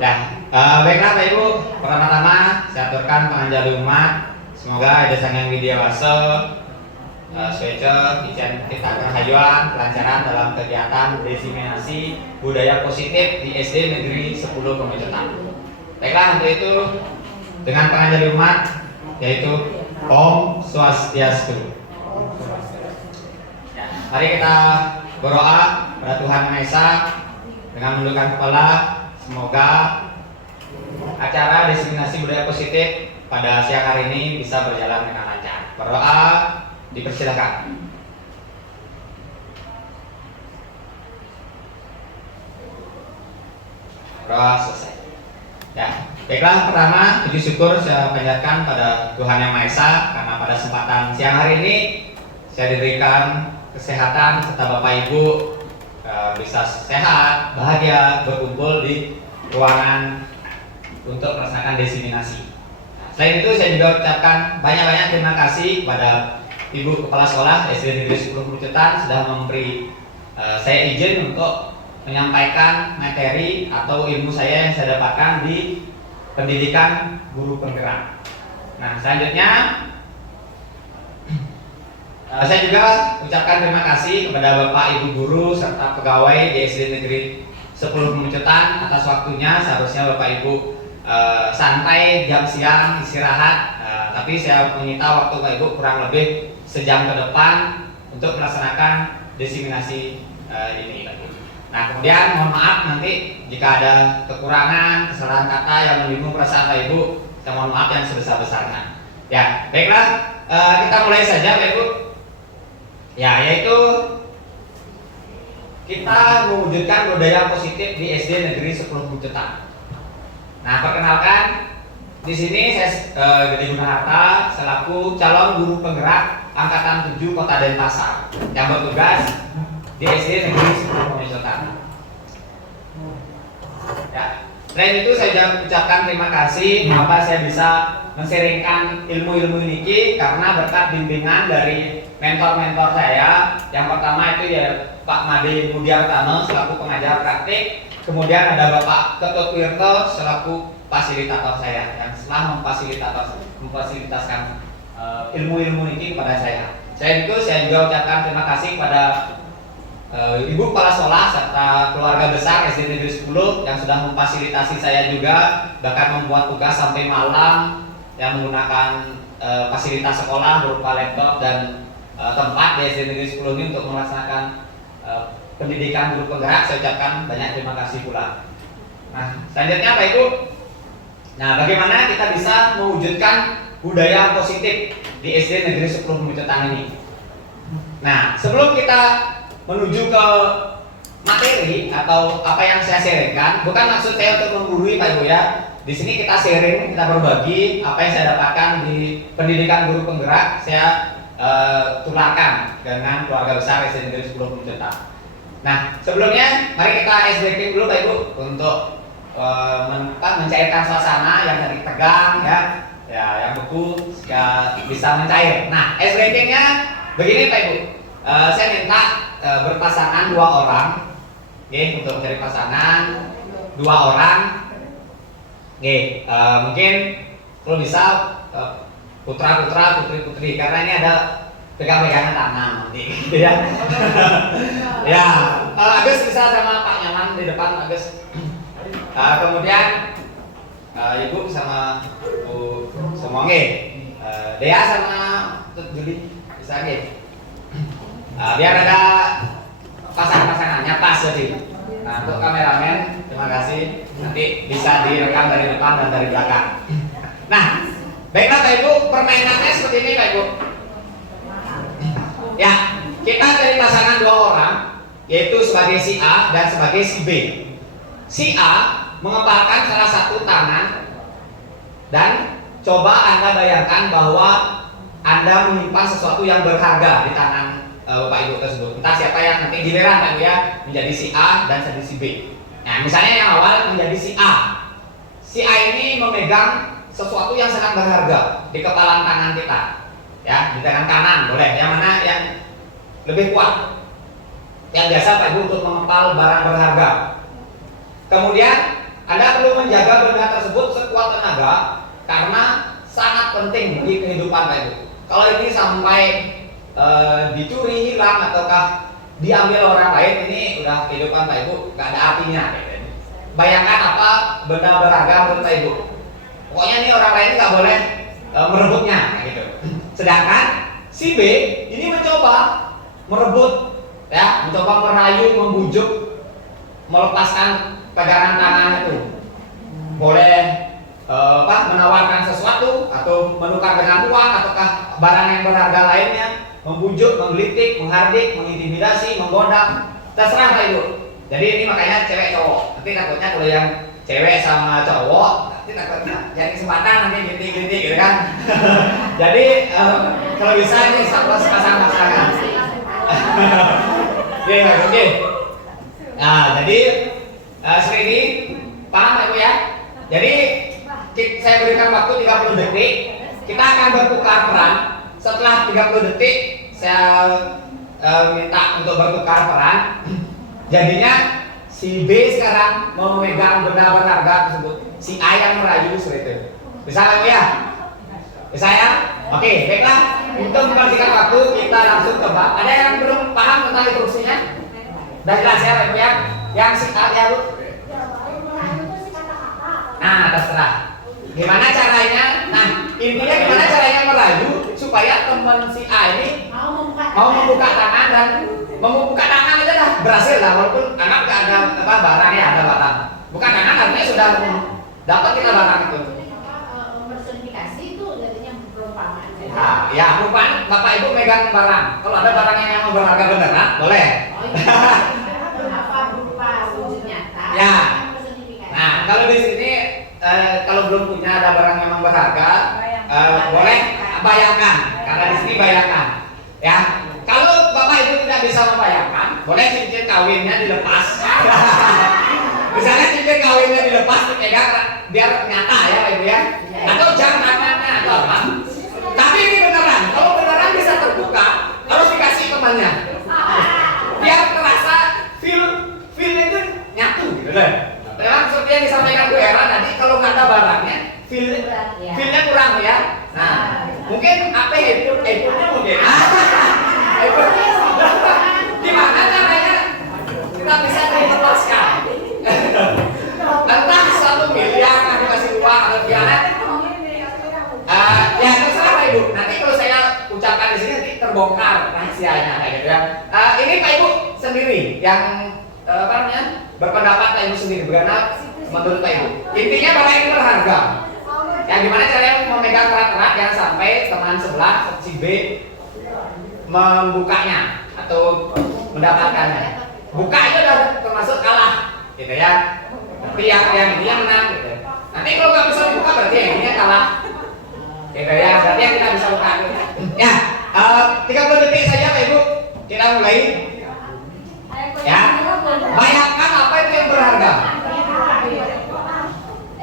Baiklah Pak Ibu, pertama-tama saya aturkan panganjali umat. Semoga ada sangang widiawasa, swece, ijen kita kehayuan, kelancaran dalam kegiatan diseminasi budaya positif di SD Negeri 10 Pemecutan. Baiklah, untuk itu dengan panganjali umat yaitu Om Swastiastu. Mari kita berdoa pada Tuhan Yang Maha Esa dengan menundukkan kepala. Semoga acara diseminasi budaya positif pada siang hari ini bisa berjalan dengan lancar. Berdoa dipersilakan. Berdoa selesai. Ya, baiklah, pertama puji syukur saya panjatkan pada Tuhan Yang Maha Esa karena pada kesempatan siang hari ini saya diberikan kesehatan serta Bapak Ibu bisa sehat, bahagia berkumpul di ruangan untuk melaksanakan diseminasi. Selain itu saya juga ucapkan banyak-banyak terima kasih kepada Ibu Kepala Sekolah SD Negeri 10 Pemecutan sudah memberi saya izin untuk menyampaikan materi atau ilmu saya yang saya dapatkan di pendidikan guru penggerak. Nah, selanjutnya saya juga ucapkan terima kasih kepada Bapak Ibu guru serta pegawai di SD Negeri 10 Pemecutan atas waktunya. Seharusnya Bapak Ibu santai jam siang istirahat, tapi saya menyita waktu Bapak Ibu kurang lebih sejam ke depan untuk melaksanakan diseminasi ini. Nah, kemudian mohon maaf nanti jika ada kekurangan, kesalahan kata yang menyinggung perasaan Bapak Ibu, saya mohon maaf yang sebesar-besarnya. Ya, baiklah, kita mulai saja Bapak Ibu. Ya, yaitu kita mewujudkan budaya positif di SD Negeri 10 Pemecutan. Nah, perkenalkan di sini saya Gede Gunaharta selaku calon guru penggerak angkatan 7 Kota Denpasar yang bertugas di SD Negeri 10 Pemecutan. Ya, selain itu saya juga ucapkan terima kasih mengapa saya bisa men-sharingkan ilmu-ilmu ini karena berkat bimbingan dari mentor-mentor saya. Yang pertama itu ya Pak Made Mudiartano selaku pengajar praktik, kemudian ada Bapak Ketut Wirto selaku fasilitator saya yang telah memfasilitasikan ilmu-ilmu ini kepada saya. Selain itu saya juga ucapkan terima kasih kepada Ibu Kepala Sekolah serta keluarga besar SD Negeri 10 yang sudah memfasilitasi saya juga, bahkan membuat tugas sampai malam yang menggunakan fasilitas sekolah berupa laptop dan tempat di SD Negeri 10 ini untuk melaksanakan pendidikan guru penggerak. Saya ucapkan banyak terima kasih pula. Nah, selanjutnya Pak Ibu, nah bagaimana kita bisa mewujudkan budaya positif di SD Negeri 10 Pemecutan ini? Nah, sebelum kita menuju ke materi atau apa yang saya sharingkan, bukan maksud saya untuk menggurui Pak Ibu ya. Di sini kita sharing, kita berbagi apa yang saya dapatkan di pendidikan guru penggerak. Saya tularkan dengan keluarga besar SD Negeri 10 Pemecutan. Nah, sebelumnya mari kita ice breaking dulu Pak Ibu untuk mencairkan suasana yang tadi tegang ya, yang beku ya, bisa mencair. Nah, ice breakingnya begini Pak Ibu. Saya minta berpasangan 2 orang, untuk mencari pasangan 2 orang. Mungkin kalau bisa putra-putra, putri-putri, karena ini ada pegang-pegangan tangan nanti, ya. Ya, Agus bisa sama Pak Nyaman di depan, Agus. Kemudian Ibu sama Bu Semonge, Dea sama Juli bisa biar ada pasangan-pasangannya pas jadi. Nah, untuk kameramen terima kasih, nanti bisa direkam dari depan dan dari belakang. Nah, baiklah Pak Ibu, permainannya seperti ini Pak Ibu. Ya, kita dari pasangan 2 orang, yaitu sebagai si A dan sebagai si B. Si A mengepalkan salah satu tangan dan coba Anda bayangkan bahwa Anda menyimpan sesuatu yang berharga di tangan Bapak Ibu tersebut. Entah siapa yang nanti giliran Pak Ibu ya, menjadi si A dan jadi si B. Nah, misalnya yang awal menjadi si A. Si A ini memegang sesuatu yang sangat berharga di kepalan tangan kita. Ya, di tangan kanan boleh. Yang mana yang lebih kuat? Yang biasa Pak Ibu untuk mengepal barang berharga. Kemudian Anda perlu menjaga benda tersebut sekuat tenaga karena sangat penting di kehidupan Pak Ibu. Kalau ini sampai dicuri, hilang ataukah diambil orang lain, ini udah kehidupan Pak Ibu nggak ada artinya. Bayangkan apa benda berharga menurut Pak Ibu. Pokoknya ini orang lain nggak boleh merebutnya, gitu. Sedangkan si B ini mencoba merebut, ya, mencoba merayu, membujuk, melepaskan pegangan tangan itu. Boleh menawarkan sesuatu atau menukar dengan uang ataukah barang yang berharga lainnya, membujuk, menggelitik, menghardik, mengintimidasi, menggoda, terserah Pak Ibu. Jadi ini makanya cewek cowok. Nanti takutnya kalau yang cewek sama cowok, nanti takutnya jadi kesempatan nanti ginti-ginti gitu kan. Jadi kalau bisa ini pasang-pasangan. Oke. Nah, jadi seperti ini paham Pak Ibu ya? Jadi saya berikan waktu 30 detik. Kita akan bertukar peran. Setelah 30 detik saya minta untuk bertukar peran. Jadinya si B sekarang memegang benda berharga tersebut, si A yang merayu seperti itu. Bisa Pak Ibu ya? Bisa ya? Oke, baiklah. Untuk mempersingkat waktu kita langsung tebak. Ada yang belum paham tentang instruksinya? Udah jelas ya Pak Ibu ya? Yang si A ya Bu? Nah, terserah. Gimana caranya? Nah, intinya gimana caranya merayu supaya teman si A ini mau membuka tangan, dan membuka tangan aja dah berhasil lah, walaupun anak gak ada barangnya, ada barang. Buka tangan artinya sudah dapat kita barang itu. Personifikasi itu jadinya perumpamaan. Nah, ya perumpamaan Bapak Ibu megang barang. Kalau ada barang yang memang berharga beneran, boleh. Oh iya. Apa berupa wujud nyata? Ya. Personifikasi. Nah, kalau di sini kalau belum punya ada barang yang memang berharga, boleh bayangkan. Karena di sini bayangkan, ya. Kalau Bapak Ibu tidak bisa membayangkan, boleh cincin kawinnya dilepas. Misalnya cincin kawinnya dilepas, dipegang biar nyata ya Pak Ibu ya. Atau jam tangannya atau apa. Tapi ini beneran. Kalau beneran bisa terbuka, harus dikasih temannya. Biar terasa feel itu nyatu gitu loh. Memang seperti yang disampaikan Bu Era tadi, kalau nggak ada barangnya, feelnya kurang ya. Nah, mungkin apa headphone-nya mungkin. Gimana caranya kita bisa melepaskan? Entah 1 miliar nanti kasih uang atau gimana? Ya terserah Pak Ibu. Nanti kalau saya ucapkan di sini nanti terbongkar rahasianya kayak gitu ya. Ini Pak Ibu sendiri yang berpendapat Pak Ibu sendiri, bagaimana menurut Pak Ibu? Intinya barang ini berharga. Ya gimana caranya memegang erat-erat jangan sampai teman sebelah si B membukanya atau mendapatkannya. Buka itu udah termasuk kalah, gitu ya. Tapi yang ini yang menang, gitu. Nanti kalau nggak bisa dibuka berarti yang ini kalah, gitu ya. Berarti yang kita bisa buka. Ya, 30 detik saja Pak Ibu. Kita mulai. Ya, bayangkan apa itu yang berharga.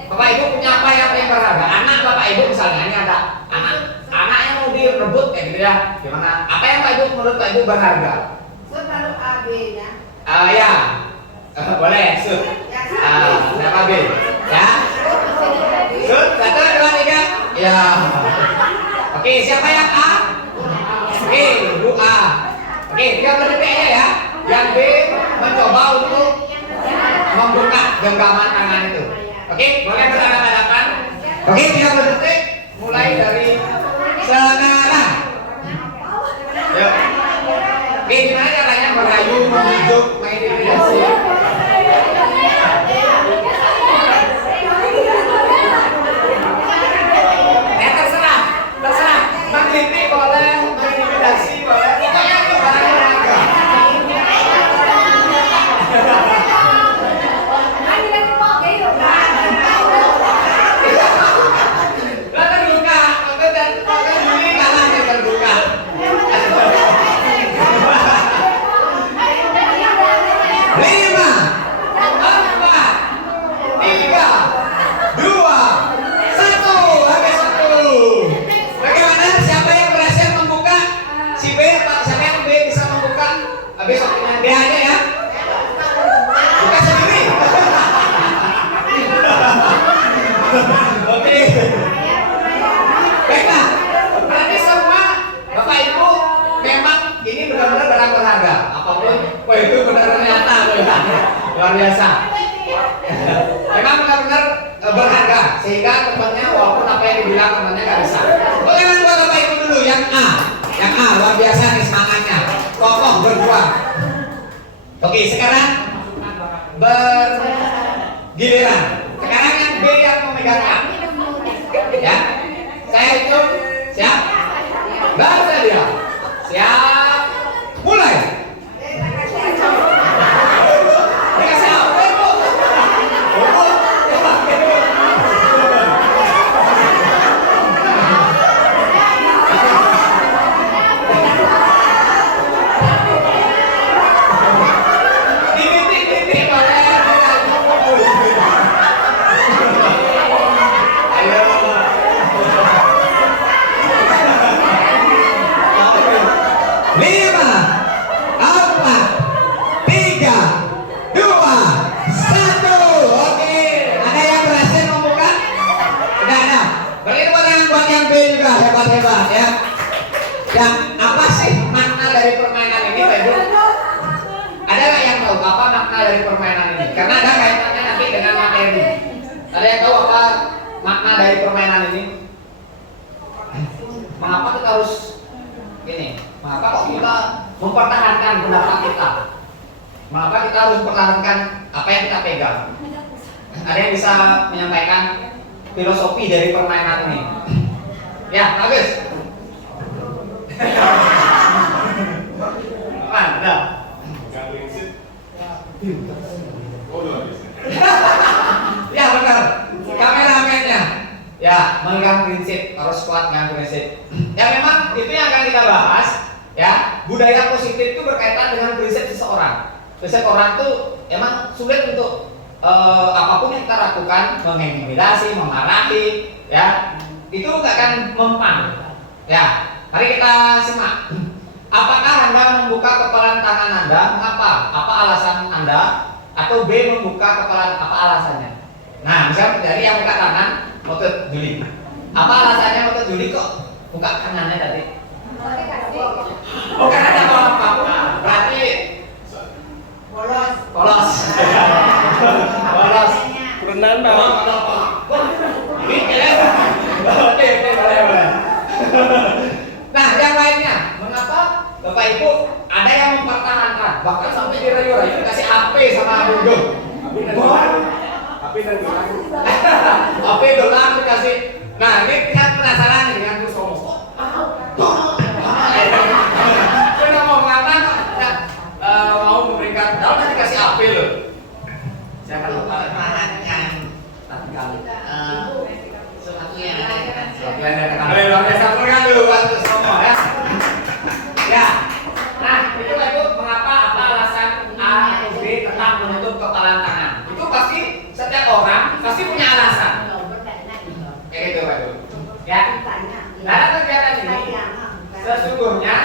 Bapak Ibu punya apa yang berharga? Anak Bapak Ibu misalnya, ini ada anak yang mau direbut kayak gitu ya. Gimana? Apa yang Pak Ibu menurut Pak Ibu berharga? Selalu AB-nya. Ya. Boleh, sud. Berapa B? Ya. Sud, 1, 2, 3. Ya. Oke, siapa yang A? Oke, Bu A. Oke, 30 detik aja ya. Yang B mencoba untuk membuka genggaman tangan itu. Oke, boleh berhadapan-hadapan. Oke, 30 detik mulai dari sekarang. Yuk. Oke, gimana caranya merayu, membujuk, mengintimidasi? Terserah. Mengkritik boleh, mengintimidasi boleh. Pokoknya itu barang berharga. sehingga temannya walaupun apa yang dibilang temannya nggak bisa. Bagaimana buat Bapak Ibu dulu yang A? Yang A luar biasa nih semangatnya, kokoh berjuang. Oke, sekarang bergiliran. Sekarang yang B yang memegang A. Ya, saya hitung, siap? Baru saya bilang, siap, mulai. Dikasih apa Ibu? Titik-titik boleh. Ayo. Lima, empat, tiga, dua, satu. Oke, ada yang berhasil membuka? Tidak ada. Beri tepuk tangan buat yang B juga, hebat-hebat ya. Dan apa sih makna dari permainan ini, Pak Ibu? Ada nggak yang tahu apa makna dari permainan ini? Karena ada kaitannya nanti dengan materi. Ada yang tahu apa makna dari permainan ini? Mengapa kita harus ini? Mengapa kok kita mempertahankan pendapat kita? Mengapa kita harus mempertahankan apa yang kita pegang? Ada yang bisa menyampaikan filosofi dari permainan ini? Ya, bagus. Mana? Ya benar. Kameramennya. Ya, memegang prinsip, harus kuat dengan prinsip. Ya memang itu yang akan kita bahas. Ya, budaya positif itu berkaitan dengan prinsip seseorang. Prinsip orang tuh emang sulit untuk apapun yang kita lakukan, mengintimidasi, memarahi, ya itu nggak akan mempan. Ya, mari kita simak. Apakah Anda membuka kepalan tangan Anda? Mengapa? Apa alasan Anda? Atau B membuka kepalan, apa alasannya? Nah, misalnya dari yang buka tangan, Motor Juli. Apa alasannya Motor Juli kok buka tangannya tadi? Oh, karena ada apa-apa. Berarti Bolos. polos. Polos. Berenang tahu. Ini ya. Oke, boleh. Nah, yang lainnya, mengapa Bapak Ibu ada yang mempertahankan, bahkan sampai dirayu-rayu kasih HP sama Dudung. HP doang dikasih. Nah, ini kita penasaran nih dengan Gus Romo. Kita mau kemana kok tidak mau memberikan, kalau dikasih HP loh. Saya akan mempertahankan, tapi kalau sesuatu yang sampaikan dulu buat Gus Romo ya. Ya. Nah, itu Pak Ibu, mengapa apa alasan A atau B tetap menutup kepalan tangan? Itu pasti setiap orang pasti punya alasan. Kayak gitu Pak Ibu. Ya. Dalam kegiatan ini sesungguhnya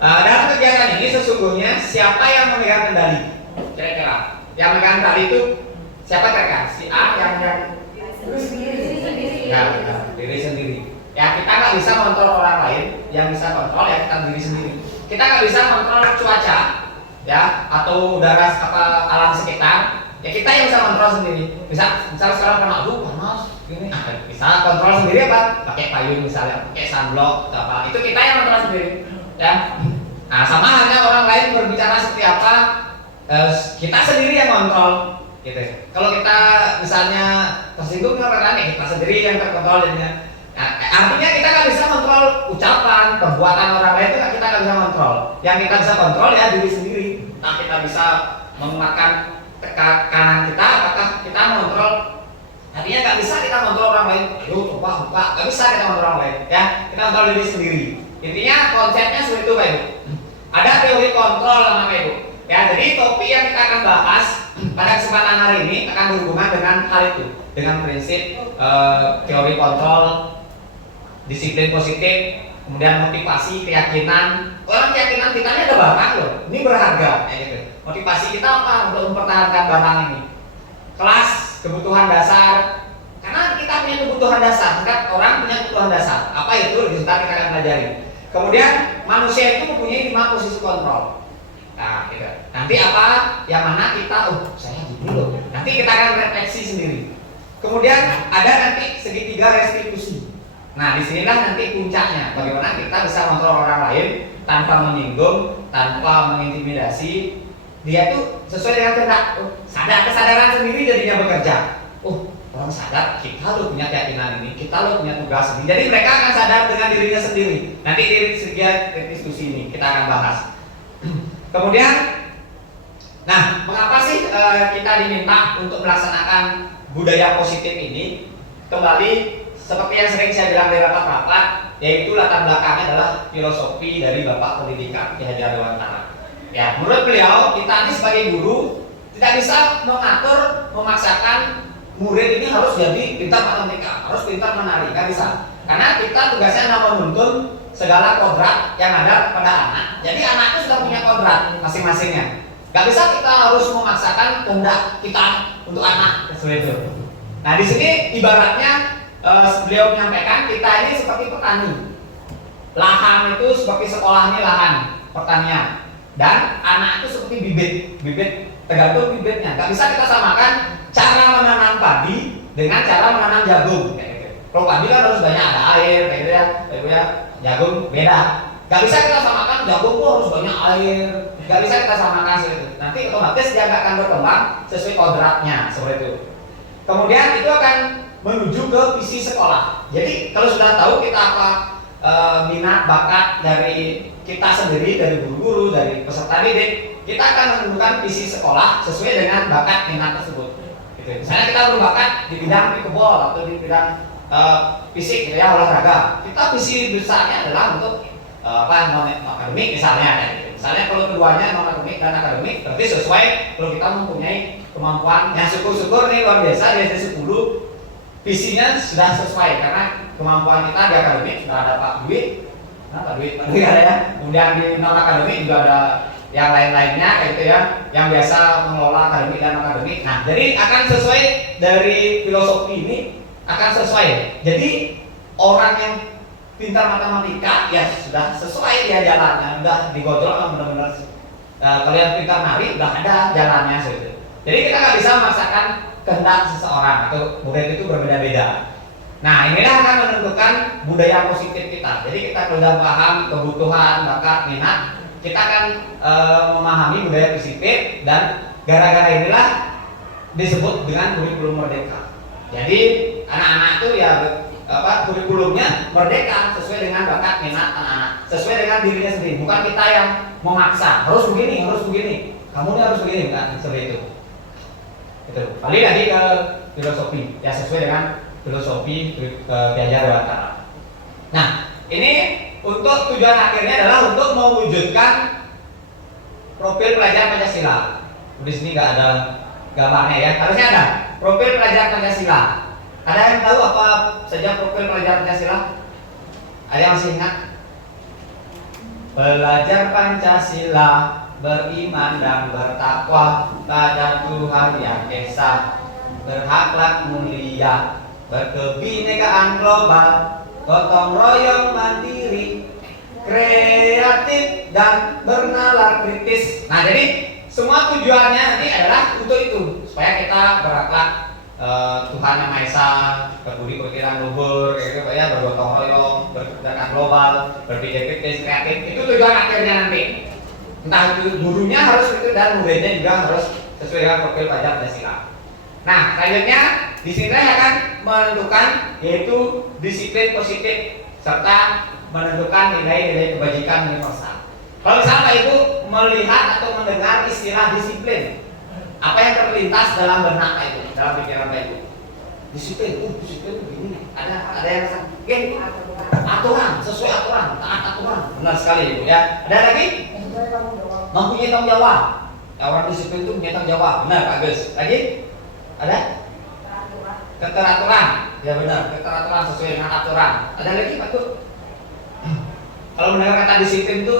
dalam kegiatan ini sesungguhnya siapa yang memegang kendali? Kira-kira yang memegang kendali itu siapa kira-kira? Si A yang diri sendiri. Ya, kita nggak bisa kontrol orang lain, yang bisa kontrol ya kita diri sendiri. Kita nggak bisa kontrol cuaca, ya, atau udara apa alam sekitar. Ya kita yang bisa kontrol sendiri. Misal sekarang kena panas, gini, bisa kontrol sendiri apa? Pakai payung misalnya, pakai sunblock, apa? Itu kita yang kontrol sendiri, ya. Nah, sama halnya orang lain berbicara seperti apa, kita sendiri yang kontrol, gitu. Kalau kita misalnya tersinggung apa ya kita sendiri yang terkontrol jadinya. Nah, artinya kita nggak bisa kontrol ucapan, perbuatan orang lain itu kita nggak bisa kontrol. Yang kita bisa kontrol ya diri sendiri. Nah, kita bisa menguatkan tekanan kita, apakah kita mengontrol? Artinya nggak bisa kita kontrol orang lain. Yuk coba buka, nggak bisa kita kontrol orang lain. Ya, kita kontrol diri sendiri. Intinya konsepnya seperti itu, Pak Ibu. Ada teori kontrol namanya Ibu. Ya, jadi topik yang kita akan bahas pada kesempatan hari ini akan berhubungan dengan hal itu, dengan prinsip teori kontrol, disiplin positif, kemudian motivasi, keyakinan. Orang keyakinan kita ini ada barang loh, ini berharga, kayak gitu. Motivasi kita apa untuk mempertahankan barang ini? Kelas, kebutuhan dasar. Karena kita punya kebutuhan dasar, kan orang punya kebutuhan dasar. Apa itu? Sebentar kita akan pelajari. Kemudian manusia itu mempunyai 5 posisi kontrol. Nah, gitu. Nanti apa yang mana kita, saya gitu loh. Nah, Nanti kita akan refleksi sendiri. Kemudian ada nanti segitiga restitusi. Nah, disinilah nanti puncaknya. Bagaimana kita bisa kontrol orang lain tanpa menyinggung, tanpa mengintimidasi. Dia tuh sesuai dengan kehendak. Kesadaran sendiri jadinya bekerja. Orang sadar kita lo punya keyakinan ini, kita lo punya tugas ini. Jadi mereka akan sadar dengan dirinya sendiri. Nanti di segi restitusi ini kita akan bahas. Kemudian, nah, mengapa sih kita diminta untuk melaksanakan budaya positif ini? Kembali seperti yang sering saya bilang di rapat-rapat, yaitu latar belakangnya adalah filosofi dari Bapak Pendidikan Ki Hajar Dewantara. Ya, menurut beliau kita ini sebagai guru tidak bisa mengatur, memaksakan murid ini harus jadi pintar matematika, harus pintar menari, nggak bisa. Karena kita tugasnya adalah menuntun segala kodrat yang ada pada anak. Jadi anak itu sudah punya kodrat masing-masingnya. Nggak bisa kita harus memaksakan kehendak kita untuk anak seperti itu. Nah, di sini ibaratnya beliau menyampaikan kita ini seperti petani. Lahan itu seperti sekolah ini lahan pertanian. Dan anak itu seperti bibit tergantung bibitnya. Nggak bisa kita samakan cara menanam padi dengan cara menanam jagung. Kalau padi kan harus banyak ada air, kayak gitu ya. Jagung beda. Nggak bisa kita samakan jagung tuh harus banyak air. Nggak bisa kita samakan seperti itu. Nanti otomatis dia nggak akan berkembang sesuai kodratnya seperti itu. Kemudian itu akan menuju ke visi sekolah. Jadi kalau sudah tahu kita apa minat bakat dari kita sendiri, dari guru-guru, dari peserta didik, kita akan menentukan visi sekolah sesuai dengan bakat minat tersebut. Gitu. Misalnya kita berbakat di bidang pickleball atau di bidang fisik, gitu ya, olahraga. Kita visi besarnya adalah untuk non akademik misalnya. Gitu. Misalnya kalau keduanya non akademik dan akademik, berarti sesuai kalau kita mempunyai kemampuan. Yang syukur-syukur nih luar biasa di SD 10 visinya sudah sesuai karena kemampuan kita di akademik sudah ada Pak Dwi. Nah, Pak Dwi ada ya. Kemudian di non akademik juga ada yang lain-lainnya kayak gitu ya, yang biasa mengelola akademik dan akademik. Nah, jadi akan sesuai dari filosofi ini akan sesuai. Jadi orang yang pintar matematika ya sudah sesuai dia jalannya, udah digodol benar-benar. Kalian pintar nari udah ada jalannya gitu. Jadi kita nggak bisa memaksakan kehendak seseorang atau murid itu berbeda-beda. Nah, inilah akan menentukan budaya positif kita. Jadi kita sudah paham kebutuhan, bakat, minat, kita akan memahami budaya positif dan gara-gara inilah disebut dengan kurikulum merdeka. Jadi anak-anak itu ya kurikulumnya merdeka sesuai dengan bakat minat anak-anak, sesuai dengan dirinya sendiri. Bukan kita yang memaksa harus begini, kamu harus begini, kan seperti itu. Itu. Kembali lagi ke filosofi, ya sesuai dengan filosofi Ki Hajar Dewantara. Nah, ini untuk tujuan akhirnya adalah untuk mewujudkan profil pelajar Pancasila. Di sini nggak ada gambarnya ya, harusnya ada profil pelajar Pancasila. Ada yang tahu apa saja profil pelajar Pancasila? Ada yang masih ingat? Pelajar Pancasila beriman dan bertakwa pada Tuhan Yang Esa, berakhlak mulia, berkebinekaan global, gotong royong mandiri, kreatif dan bernalar kritis. Nah, jadi semua tujuannya ini adalah untuk itu, supaya kita berakhlak Tuhan Yang Maha Esa, berbudi pekerti luhur, gitu ya, bergotong royong, berkebinekaan global, berpikir kritis, kreatif. Itu tujuan akhirnya nanti. Entah itu gurunya harus itu dan muridnya juga harus sesuai dengan profil pelajar Pancasila. Nah, selanjutnya di sini akan menentukan yaitu disiplin positif serta menentukan nilai-nilai kebajikan universal. Kalau misalnya Pak Ibu melihat atau mendengar istilah disiplin, apa yang terlintas dalam benak Pak Ibu, dalam pikiran Pak Ibu? Disiplin, disiplin begini. Ada yang aturan, sesuai aturan, taat aturan. Benar sekali Ibu ya. Ada lagi? Mempunyai tanggung jawab. Orang disiplin itu punya tanggung jawab. Benar Pak Gus. Lagi? Ada? Keteraturan. Ya benar, keteraturan sesuai dengan aturan. Ada lagi Pak Gus? Kalau mendengar kata disiplin itu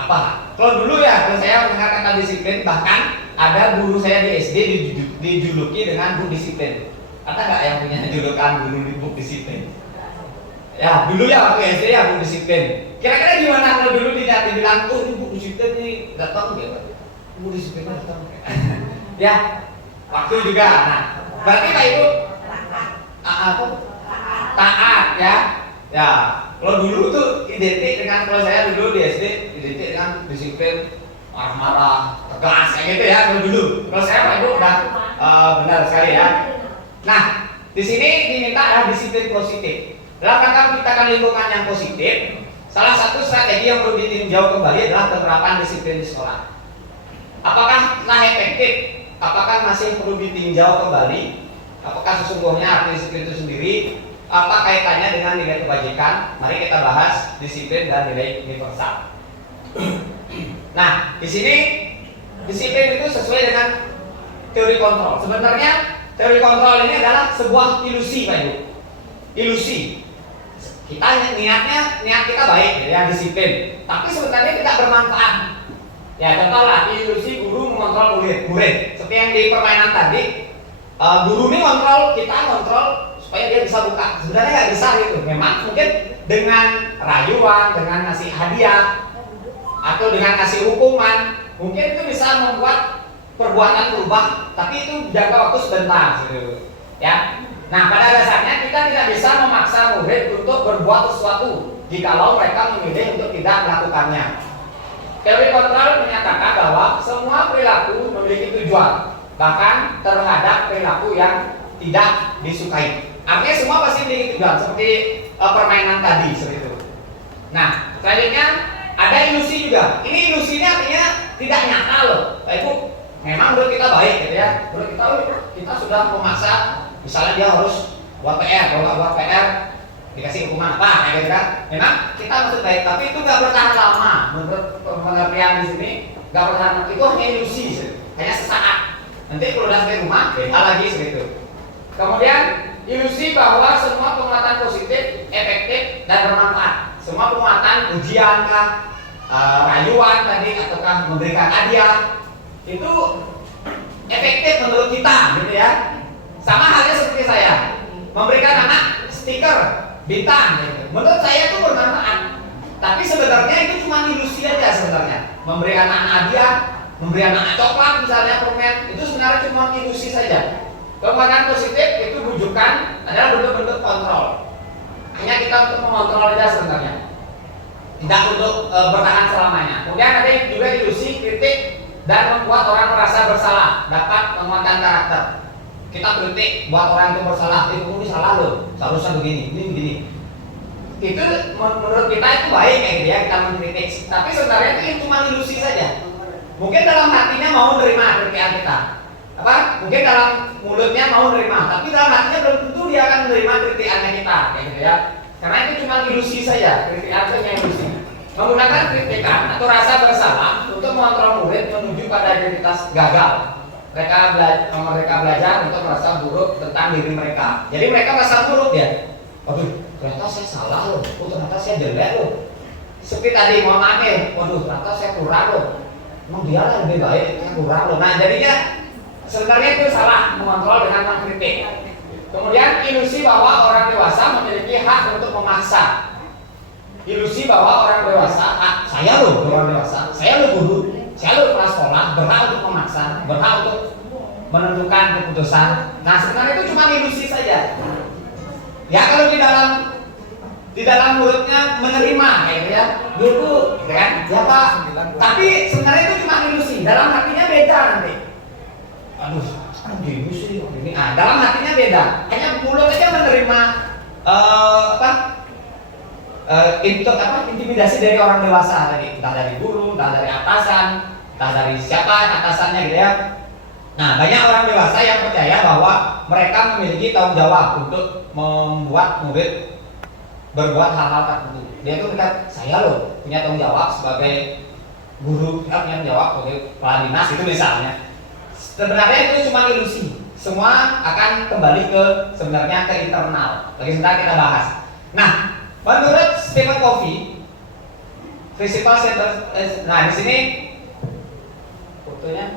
apa? Kalau dulu ya, kalau saya mendengar kata disiplin, bahkan ada guru saya di SD dijuluki dengan Bu Disiplin. Ada nggak yang punya julukan guru di Bu Disiplin? Ya dulu ya waktu SD ya Bu Disiplin. Kira-kira gimana kalau dulu dibilang tuh Bu Disiplin nih datang gitu? Bu Disiplin datang. Ya waktu juga. Nah, berarti Pak Ibu taat ya. Ya, kalau dulu tuh identik dengan, kalau saya dulu di SD identik dengan disiplin, marah-marah, tegas kayak gitu ya kalau dulu. Kalau saya Pak Ibu udah benar sekali ya. Nah, di sini diminta adalah disiplin positif. Dalam rangka menciptakan lingkungan yang positif, salah satu strategi yang perlu ditinjau kembali adalah penerapan disiplin di sekolah. Apakah telah efektif? Apakah masih perlu ditinjau kembali? Apakah sesungguhnya arti disiplin itu sendiri? Apa kaitannya dengan nilai kebajikan? Mari kita bahas disiplin dan nilai universal. Nah, di sini disiplin itu sesuai dengan teori kontrol. Sebenarnya teori kontrol ini adalah sebuah ilusi, Pak Ibu. Ilusi. Niat kita baik, ya disiplin. Tapi sebenarnya tidak bermanfaat. Ya contoh lah, ilusi guru mengontrol murid. Seperti yang di permainan tadi, guru ini kita kontrol supaya dia bisa buka. Sebenarnya nggak bisa gitu. Memang mungkin dengan rayuan, dengan ngasih hadiah, atau dengan ngasih hukuman, mungkin itu bisa membuat perbuatan berubah. Tapi itu jangka waktu sebentar, gitu. Ya. Nah, pada dasarnya kita tidak bisa memaksa murid untuk berbuat sesuatu jikalau mereka memilih untuk tidak melakukannya. Teori kontrol menyatakan bahwa semua perilaku memiliki tujuan, bahkan terhadap perilaku yang tidak disukai. Artinya semua pasti memiliki tujuan, seperti permainan tadi seperti itu. Nah, selanjutnya ada ilusi juga. Ini ilusi ini artinya tidak nyata loh. Pak Ibu, memang menurut kita baik gitu ya. Menurut kita sudah memaksa, misalnya dia harus buat PR, kalau nggak buat PR dikasih hukuman apa, kayak gitu kan. Memang kita maksud baik, tapi itu nggak bertahan lama. Menurut pengertian di sini nggak bertahan lama. Itu hanya ilusi, hanya sesaat. Nanti kalau udah sampai rumah, beda lagi seperti itu. Kemudian ilusi bahwa semua penguatan positif, efektif dan bermanfaat. Semua penguatan ujian kah, rayuan tadi, ataukah memberikan hadiah itu efektif menurut kita, gitu ya. Sama halnya seperti saya memberikan anak stiker bintang, gitu. Menurut saya itu bermanfaat. Tapi sebenarnya itu cuma ilusi aja sebenarnya. Memberi anak hadiah, memberi anak coklat misalnya, permen, itu sebenarnya cuma ilusi saja. Penguatan positif itu bujukan adalah bentuk-bentuk kontrol. Hanya kita untuk mengontrol aja sebenarnya, tidak untuk bertahan selamanya. Kemudian ada juga ilusi kritik dan membuat orang merasa bersalah, dapat menguatkan karakter. Kita kritik buat orang itu bersalah, ini salah loh, seharusnya begini, ini begini. Itu menurut kita itu baik kayak gitu ya, kita mengkritik. Tapi sebenarnya itu cuma ilusi saja. Mungkin dalam hatinya mau menerima kritikan kita, mungkin dalam mulutnya mau menerima, tapi dalam hatinya belum tentu dia akan menerima kritikannya kita, kayak gitu ya. Karena itu cuma ilusi saja, kritikan itu hanya ilusi. Menggunakan kritikan atau rasa bersalah untuk mengontrol murid menuju pada identitas gagal. Mereka belajar untuk merasa buruk tentang diri mereka. Jadi mereka merasa buruk ya. Waduh, ternyata saya salah loh. Oh, ternyata saya jelek loh. Seperti tadi mohon maaf ya. Waduh, ternyata saya kurang loh. Emang dia lah lebih baik, saya kurang loh. Nah, jadinya sebenarnya itu salah mengontrol dengan mengkritik. Kemudian ilusi bahwa orang dewasa memiliki hak untuk memaksa. Ilusi bahwa orang dewasa, saya loh orang dewasa, saya loh guru, saya loh kepala sekolah, berhak untuk memaksa, berhak untuk menentukan keputusan. Nah, sebenarnya itu cuma ilusi saja. Ya kalau di dalam mulutnya menerima kayak gitu ya, gitu kan? Ya Pak. Tapi sebenarnya itu cuma ilusi. Dalam hatinya beda nanti. Aduh, gini sih ini. Dalam hatinya beda. Hanya mulut aja menerima intimidasi dari orang dewasa tadi, entah dari guru, entah dari atasan, entah dari siapa atasannya gitu ya. Nah, banyak orang dewasa yang percaya bahwa mereka memiliki tanggung jawab untuk membuat murid berbuat hal-hal tertentu. Dia itu melihat, saya loh punya tanggung jawab sebagai guru, kita punya tanggung jawab sebagai kepala dinas itu misalnya. Sebenarnya itu cuma ilusi. Semua akan kembali ke sebenarnya ke internal. Lagi sebentar kita bahas. Nah, menurut Stephen Covey, principal center, nah di sini fotonya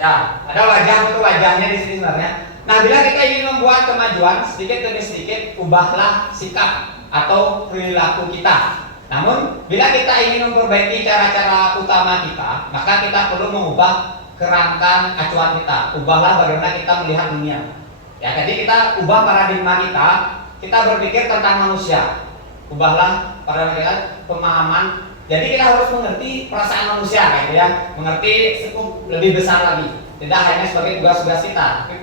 ya, ada wajah untuk wajahnya di sini sebenarnya. Nah, bila kita ingin membuat kemajuan sedikit demi sedikit, ubahlah sikap atau perilaku kita. Namun, bila kita ingin memperbaiki cara-cara utama kita, maka kita perlu mengubah kerangka acuan kita. Ubahlah bagaimana kita melihat dunia. Ya, jadi kita ubah paradigma kita berpikir tentang manusia. Ubahlah paradigma pemahaman. Jadi kita harus mengerti perasaan manusia, gitu ya, mengerti sekup lebih besar lagi. Tidak hanya sebagai tugas-tugas kita, tapi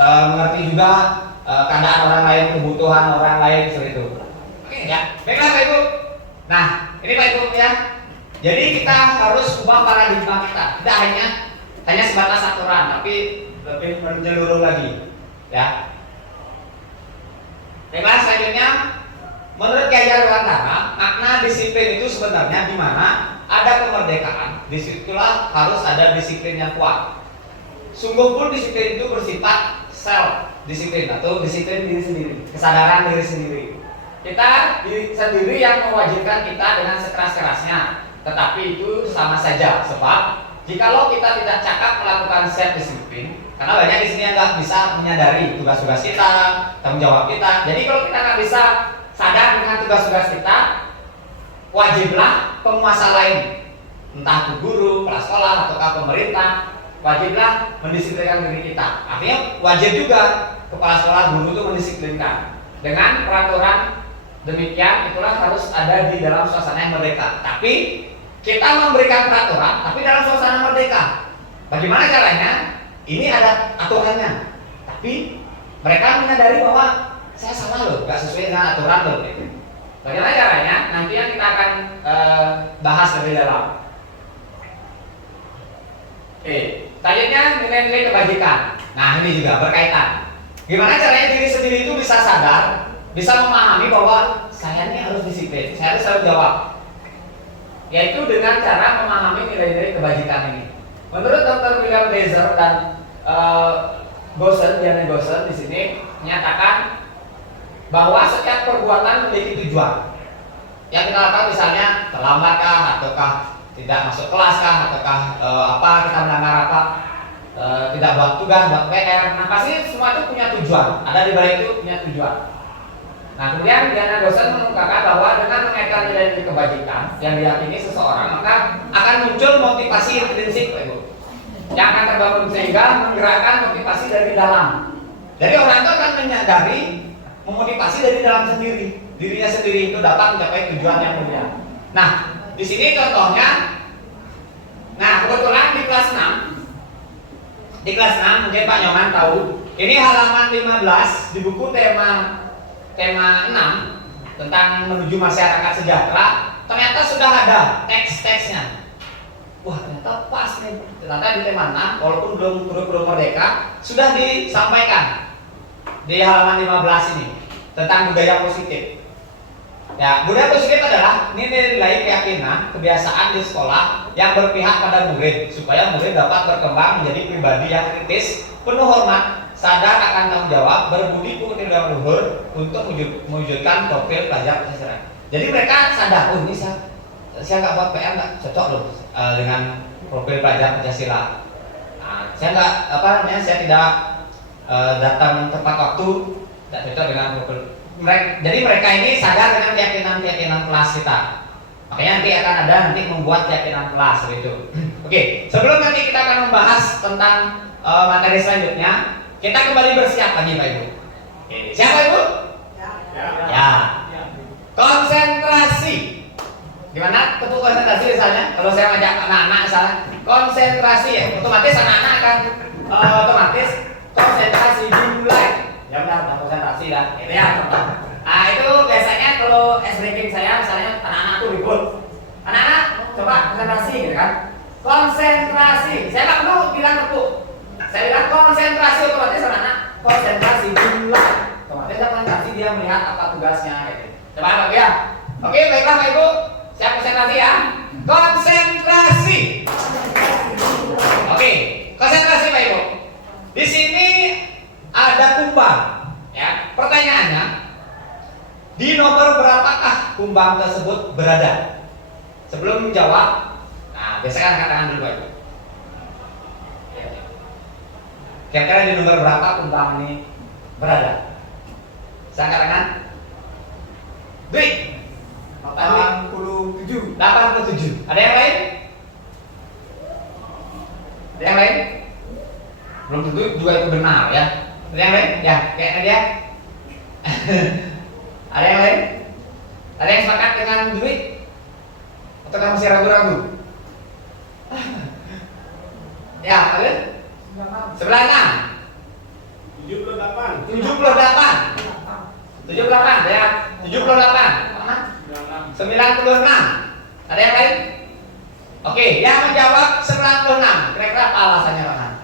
mengerti juga keadaan orang lain, kebutuhan orang lain seperti itu. Oke ya, baiklah Pak Ibu. Nah, ini Pak Ibu ya. Jadi kita harus ubah paradigma kita. Tidak hanya sebatas aturan, tapi lebih menyeluruh lagi. Ya. Baiklah, selanjutnya menurut Kiai Dewantara, makna disiplin itu sebenarnya di mana ada kemerdekaan, disitulah harus ada disiplin yang kuat. Sungguh pun disiplin itu bersifat self disiplin atau disiplin diri sendiri, kesadaran diri sendiri. Kita diri sendiri yang mewajibkan kita dengan sekeras-kerasnya, tetapi itu sama saja sebab jikalau kita tidak cakap melakukan self disiplin, karena banyak di sini yang nggak bisa menyadari tugas-tugas kita, tanggung jawab kita. Jadi kalau kita nggak bisa sadar dengan tugas-tugas kita, wajiblah penguasa lain, entah itu guru, kepala sekolah, ataukah pemerintah, wajiblah mendisiplinkan diri kita. Artinya wajib juga kepala sekolah, guru itu mendisiplinkan. Dengan peraturan demikian, itulah harus ada di dalam suasana yang merdeka. Tapi kita memberikan peraturan, tapi dalam suasana merdeka. Bagaimana caranya? Ini ada aturannya. Tapi mereka menyadari bahwa saya salah loh, nggak sesuai dengan aturan loh. Bagaimana caranya? Nanti yang kita akan bahas lebih dalam. Selanjutnya nilai-nilai kebajikan. Nah, ini juga berkaitan. Gimana caranya diri sendiri itu bisa sadar, bisa memahami bahwa saya ini harus disiplin, saya harus tanggung jawab. Yaitu dengan cara memahami nilai-nilai kebajikan ini. Menurut Dr. William Blazer dan Diana Gosen di sini menyatakan bahwa setiap perbuatan memiliki tujuan. Yang kita lakukan misalnya terlambatkah ataukah tidak masuk kelas kah ataukah kita melanggar apa, tidak buat tugas, buat PR. Nah, pasti semua itu punya tujuan. Ada di balik itu punya tujuan. Nah, kemudian Diana Gosen mengungkapkan bahwa dengan mengaitkan nilai kebajikan yang diyakini seseorang, maka akan muncul motivasi intrinsik, Pak Ibu, yang akan terbangun sehingga menggerakkan motivasi dari dalam. Jadi orang itu akan menyadari memotivasi dari dalam sendiri, dirinya sendiri itu dapat mencapai tujuan yang mulia. Nah, di sini contohnya, nah kebetulan di kelas 6 mungkin Pak Nyoman tahu, ini halaman 15 di buku tema 6 tentang menuju masyarakat sejahtera, ternyata sudah ada teks-teksnya. Wah, ternyata pas nih. Ternyata di tema 6 walaupun belum merdeka sudah disampaikan di halaman 15 ini tentang budaya positif. Ya, budaya positif adalah nilai-nilai keyakinan, kebiasaan di sekolah yang berpihak pada murid supaya murid dapat berkembang menjadi pribadi yang kritis, penuh hormat, sadar akan tanggung jawab, berbudi pekerti dan luhur untuk mewujudkan profil pelajar Pancasila. Jadi mereka sadar, oh ini saya nggak buat PR nggak cocok loh dengan profil pelajar Pancasila. Nah, saya tidak datang tepat waktu, tidak cocok dengan profil. Jadi mereka ini sadar dengan keyakinan kelas kita. Makanya nanti akan ada membuat keyakinan kelas gitu. Oke, sebelum nanti kita akan membahas tentang materi selanjutnya, kita kembali bersiap lagi Pak Ibu. Oke, siapa Ibu? Ya. Konsentrasi. Gimana bentuk konsentrasi misalnya? Kalau saya ngajak anak-anak misalnya, konsentrasi ya, otomatis anak-anak akan otomatis konsentrasi dimulai. Ya benar, konsentrasi lah. Itu ya contoh. Nah itu biasanya kalau breaking saya misalnya anak-anak tuh ribut. Anak-anak coba konsentrasi gitu kan. Konsentrasi. Saya nggak perlu bilang tepuk. Saya bilang konsentrasi, otomatis anak-anak konsentrasi dimulai. Otomatis konsentrasi dia melihat apa tugasnya gitu. Coba Pak ya. Oke, baiklah Pak Ibu. Siap konsentrasi ya. Konsentrasi. Oke, konsentrasi Pak Ibu. Di sini ada kumbang, ya. Pertanyaannya, di nomor berapakah kumbang tersebut berada? Sebelum menjawab, nah biasanya angkat tangan dulu Pak Ibu. Kira-kira di nomor berapa kumbang ini berada? Saya angkat tangan. Dwi. 87. Ada yang lain? Ada yang lain? Belum tentu juga itu benar ya. Ada yang lain? Ya, kayaknya dia. Ada yang lain? Ada yang sepakat dengan duit? Atau kamu masih ragu-ragu? Ya, ada? 96. 78. 78 ya. 78. Mana? 96. Ada yang lain? Oke, yang menjawab 96. Kira-kira apa alasannya, Pak?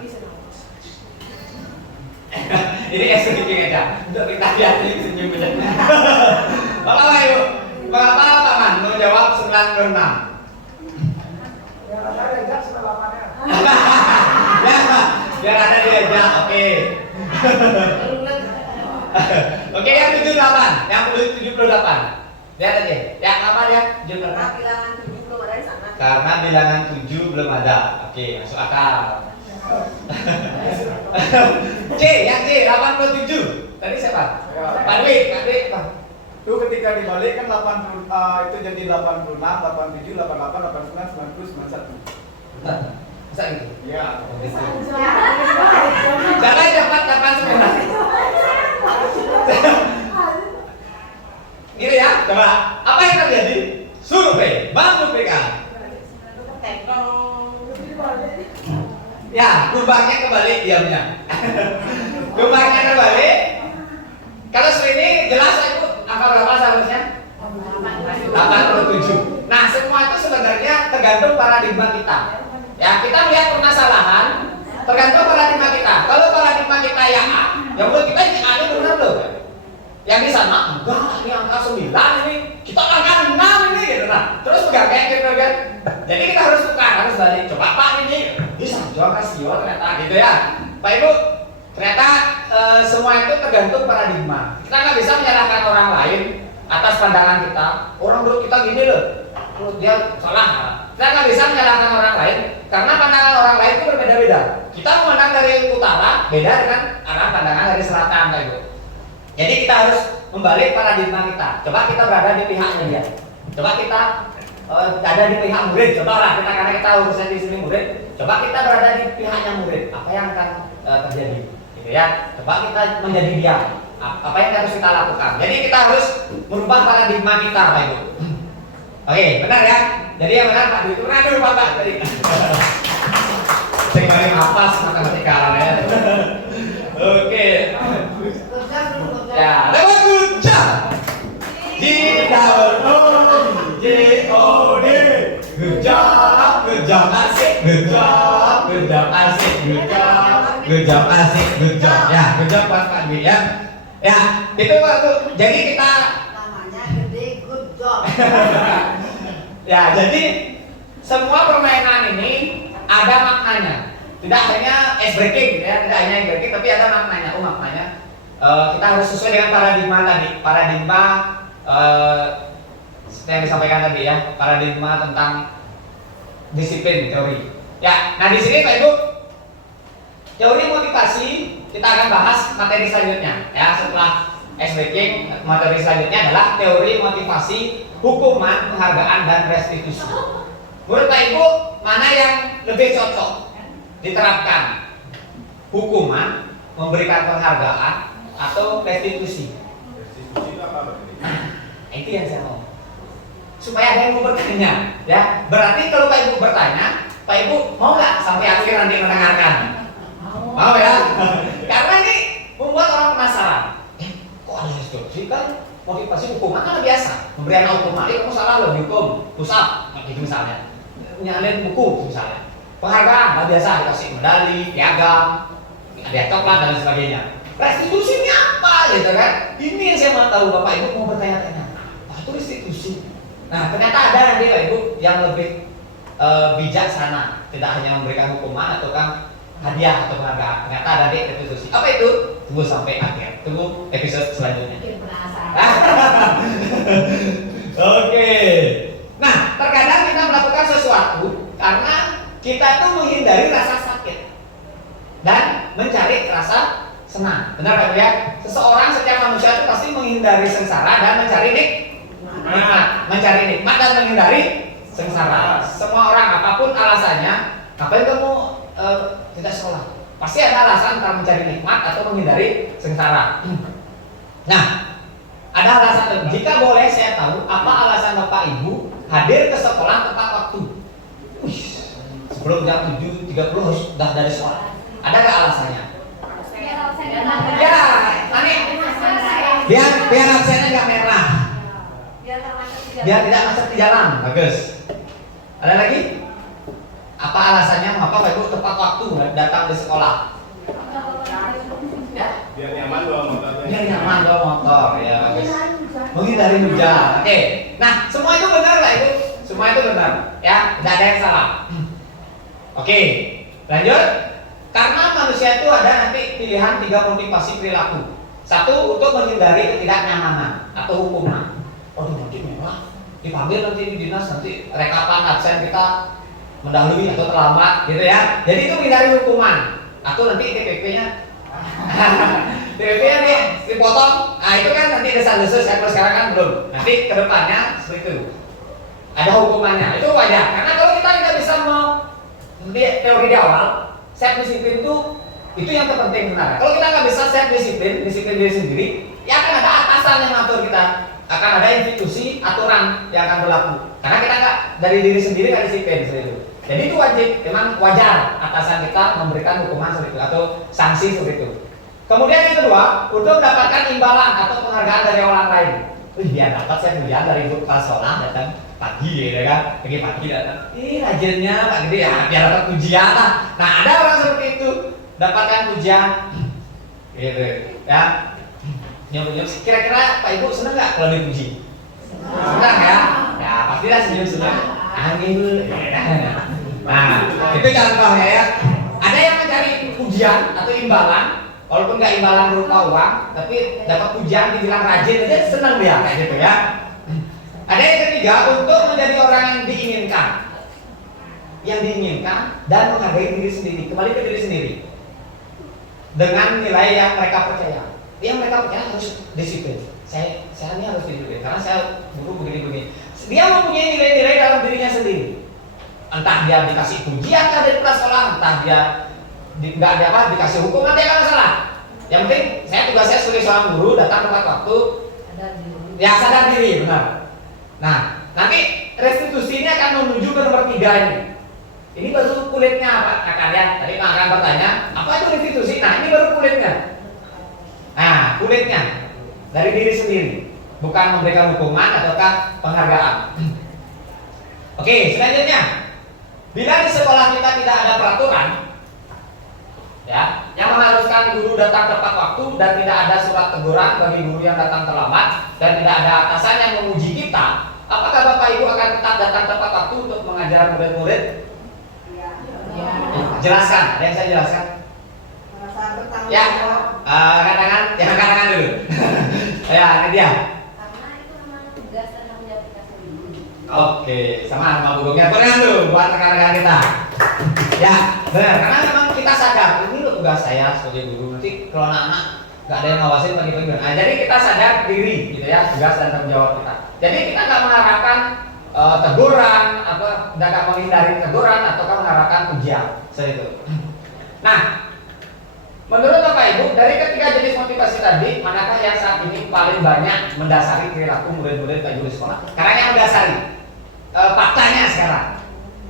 Ini sedikit aja. Untuk kita lihat ini senyumnya. Bapak Ibu, mengapa Paman menjawab 96? Yang ada diajak sudah lapannya. Ya, biar ada diajak. Oke. Oke, yang 78, yang 78. Lihat aja. Ya, apa dia? 78. Bilangan 7 belum ada di sana. Karena bilangan 7 belum ada. Oke, masuk akal. C, yang C 87. Tadi siapa? Pak Dwi, apa? Itu ketika dibalik kan 80 itu jadi 86, 87, 88, 89, 90, 91. Bisa gitu? Iya. Siapa yang dapat 89? Gitu ya, coba. Apa yang terjadi? Survei, Bang BPK. Ya, lubangnya kebalik diamnya. Lubangnya kebalik. Kalau ini jelas Ibu, angka berapa seharusnya? 87. Nah, semua itu sebenarnya tergantung paradigma kita. Ya, kita melihat permasalahan tergantung paradigma kita. Kalau paradigma kita yang A, ya menurut kita ini A ini benar loh. Yang di sana enggak, ini angka 9 ini, kita angka 6 ini gitu. Nah, terus pegang kayak gitu kan. Jadi kita harus tukar, harus balik. Coba Pak ini bisa jual kasih ternyata gitu ya. Pak Ibu, ternyata semua itu tergantung paradigma. Kita nggak bisa menyalahkan orang lain atas pandangan kita. Orang menurut kita gini loh, menurut dia salah. Kita nggak bisa menyalahkan orang lain karena pandangan orang lain itu berbeda-beda. Kita memandang dari utara beda dengan arah pandangan dari selatan, Pak Ibu. Jadi kita harus membalik paradigma kita. Coba kita berada di pihaknya dia. Coba kita ada di pihak murid. Coba lah kita, karena kita urusan di sini murid. Coba kita berada di pihaknya murid. Apa yang akan terjadi? Gitu ya. Coba kita menjadi dia. Apa yang harus kita lakukan? Jadi kita harus merubah paradigma kita, Pak Ibu. Oke, benar ya. Jadi yang benar Pak Dwi. Pernah dulu Pak tadi. Saya kemarin nafas matematika ya. Oke. Ya, lewat gujang. G-double-O-J-O-D. Gujang asik, gujang asik, gujang asik, gujang. Ya, gujang buat Pak Dwi ya. Ya, itu waktu. Jadi kita Namanya gede good job. ya, jadi semua permainan ini ada maknanya. Tidak hanya ice breaking, ya, tidak hanya ice breaking, tapi ada maknanya. Oh, maknanya kita harus sesuai dengan paradigma tadi. Paradigma seperti yang disampaikan tadi ya, paradigma tentang disiplin teori. Ya, nah di sini Pak Ibu, teori motivasi kita akan bahas materi selanjutnya. Ya, setelah ice breaking, materi selanjutnya adalah teori motivasi, hukuman, penghargaan, dan restitusi. Menurut Pak Ibu, mana yang lebih cocok diterapkan? Hukuman, memberikan penghargaan, atau restitusi? Restitusi itu apa berarti? Nah, itu yang saya mau. Supaya ada yang mau bertanya, ya. Berarti kalau Pak Ibu bertanya, Pak Ibu mau nggak sampai akhir nanti mendengarkan? Mau ya? Karena ini membuat orang penasaran. Kok ada restitusi kan? Motivasi hukuman kan biasa. Pemberian hukuman, kamu salah loh dihukum, pusat, gitu misalnya. Nyalin buku misalnya. Penghargaan, lah biasa dikasih medali, piagam, hadiah coklat dan sebagainya. Restitusi ini apa gitu kan? Ini yang saya mau tahu. Bapak Ibu mau bertanya-tanya. Apa itu restitusi? Nah, ternyata ada nanti Pak Ibu yang lebih bijaksana, tidak hanya memberikan hukuman atau kan hadiah atau penghargaan. Ternyata ada di restitusi. Apa itu? Tunggu sampai akhir. Tunggu episode selanjutnya. Oke. Nah, terkadang kita melakukan sesuatu karena kita tuh menghindari rasa sakit dan mencari rasa senang. Benar Pak ya? Seseorang, setiap manusia itu pasti menghindari sengsara dan mencari nikmat. Mencari nikmat dan menghindari sengsara. Semua orang apapun alasannya, ngapain kamu tidak sekolah? Pasti ada alasan antara mencari nikmat atau menghindari sengsara. Nah, ada alasan. Jika boleh saya tahu apa alasan Bapak Ibu hadir ke sekolah tepat waktu? Sebelum jam 7.30 harus sudah dari sekolah. Ada nggak alasannya? Ya, nanti biar absennya nggak merah. Biar tidak macet di jalan. Bagus. Ada lagi? Apa alasannya mengapa Bapak Ibu tepat waktu datang di sekolah? Ya? Biar nyaman bawa motornya. Biar nyaman bawa motor, ya bagus. Menghindari hujan. Oke. Nah, semua itu benar lah Ibu. Semua itu benar, ya. Tidak ada yang salah. Oke. Lanjut. Karena manusia itu ada nanti pilihan 3 motivasi perilaku. Satu, untuk menghindari ketidaknyamanan atau hukuman. Aduh, nanti merah. Dipanggil nanti di dinas, nanti rekapan absen kita mendahului atau terlambat gitu ya. Jadi itu menghindari hukuman atau nanti TPP-nya TPP-nya nih dipotong. Nah itu kan nanti desas-desus kan, sekarang kan belum. Nanti kedepannya seperti itu ada hukumannya, itu wajar. Karena kalau kita tidak bisa teori di awal, self disiplin itu yang terpenting benar. Kalau kita nggak bisa self disiplin diri sendiri, ya akan ada atasan yang ngatur kita, akan ada institusi aturan yang akan berlaku. Karena kita nggak dari diri sendiri nggak disiplin seperti itu. Jadi itu wajib, memang wajar atasan kita memberikan hukuman seperti itu atau sanksi seperti itu. Kemudian yang kedua, untuk mendapatkan imbalan atau penghargaan dari orang lain. Dia dapat saya pujian dari ibu kepala sekolah datang pagi ya kan, pagi datang. Rajinnya Pak Gede ya, biar dapat pujian lah. Nah ada orang seperti itu dapatkan pujian, gitu ya. Nyuruh kira-kira Pak Ibu senang nggak kalau dipuji? Senang ya? Ya pastilah senyum-senyum. Angin. Nah, itu contohnya ya. Ada yang mencari pujian atau imbalan, walaupun nggak imbalan berupa uang, tapi dapat pujian dibilang rajin aja senang dia kayak gitu ya. Ada yang ketiga, untuk menjadi orang yang diinginkan dan menghargai diri sendiri, kembali ke diri sendiri dengan nilai yang mereka percaya. Yang mereka percaya harus disiplin. Saya ini harus disiplin karena saya guru begini. Dia mempunyai nilai-nilai dalam dirinya sendiri. Entah dia dikasih pujian dari kepala sekolah, entah dia nggak ada apa dikasih hukuman, dia nggak masalah. Yang penting tugas saya sebagai seorang guru datang tepat waktu, ya sadar diri benar. Nah nanti restitusi ini akan menuju ke nomor 3 ini. Ini baru kulitnya Pak kalian. Tadi Pak akan bertanya apa itu restitusi. Nah ini baru kulitnya. Nah kulitnya dari diri sendiri, bukan memberikan hukuman ataukah penghargaan. Oke, selanjutnya. Bila di sekolah kita tidak ada peraturan ya, yang mengharuskan guru datang tepat waktu dan tidak ada surat teguran bagi guru yang datang terlambat dan tidak ada atasan yang memuji kita, apakah Bapak Ibu akan tetap datang tepat waktu untuk mengajar murid-murid? Ya. Jelaskan, ada yang saya jelaskan? Merasa bertanggung Ya, jawab. kanan dulu. Ya, ini dia. Karena itu memang tugas dan tanggung jawab kita sendiri. Oke, sama Bu Guru. Ya, berikan dulu buat rekan-rekan kita. Ya, benar. Karena memang kita sadar ini loh tugas saya sebagai guru. Nanti kalau anak-anak nggak ada yang ngawasin pagi-pagi. Nah, jadi kita sadar diri, gitu ya, tugas dan tanggung jawab kita. Jadi kita nggak mengharapkan teguran, nggak menghindari teguran ataukah mengharapkan pujian, seperti itu. Nah, menurut Bapak Ibu, dari ketiga jenis motivasi tadi, manakah yang saat ini paling banyak mendasari perilaku murid-murid Pak Ibu di sekolah? Karena yang mendasari faktanya sekarang.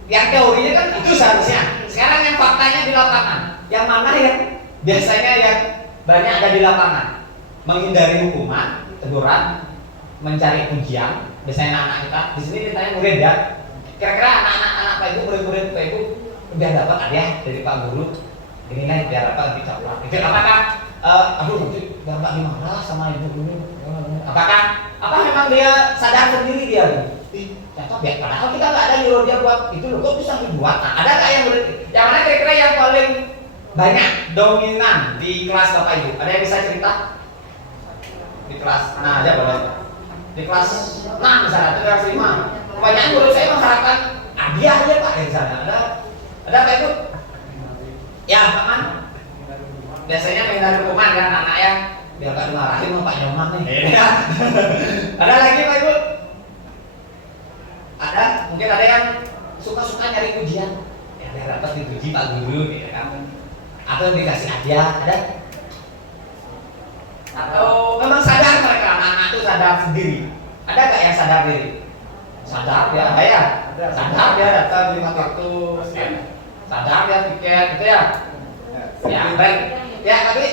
Yang teorinya kan itu seharusnya. Sekarang yang faktanya di lapangan. Yang mana yang biasanya yang banyak ada di lapangan? Menghindari hukuman, teguran, mencari pujian. Biasanya anak kita. Di sini ditanya murid ya. Kira-kira anak-anak Pak Ibu, murid-murid Pak Ibu udah dapat hadiah dari Pak Guru? Ini kan biar apa kita ulang. Itu apakah nanti nggak dimarah sama ibu dulu? Apakah memang dia sadar sendiri dia? Contoh biar padahal kita nggak ada nyuruh dia buat itu loh, kok bisa dibuat? Nah, ada nggak yang mana kira-kira yang paling banyak dominan di kelas Bapak Ibu? Ada yang bisa cerita? Di kelas, nah aja boleh. Di kelas 6 misalnya, atau kelas 5. Kebanyakan menurut saya mengharapkan hadiah aja Pak di sana. Ada Pak Ibu? Ya, Pak Man. Biasanya menghindari hukuman kan anak yang biar gak dimarahin sama Pak Nyoman nih. Ada lagi Pak Ibu? Ada? Mungkin ada yang suka-suka nyari pujian. Ya, biar dapat dipuji Pak Guru, gitu kan? Atau dikasih hadiah, ada? Atau memang sadar mereka anak-anak itu sadar sendiri? Ada nggak yang sadar diri? Sadar ya, ada ya? Sadar dia datang di waktu, sadar dia tiket, gitu ya? Ya, baik. Ya, tapi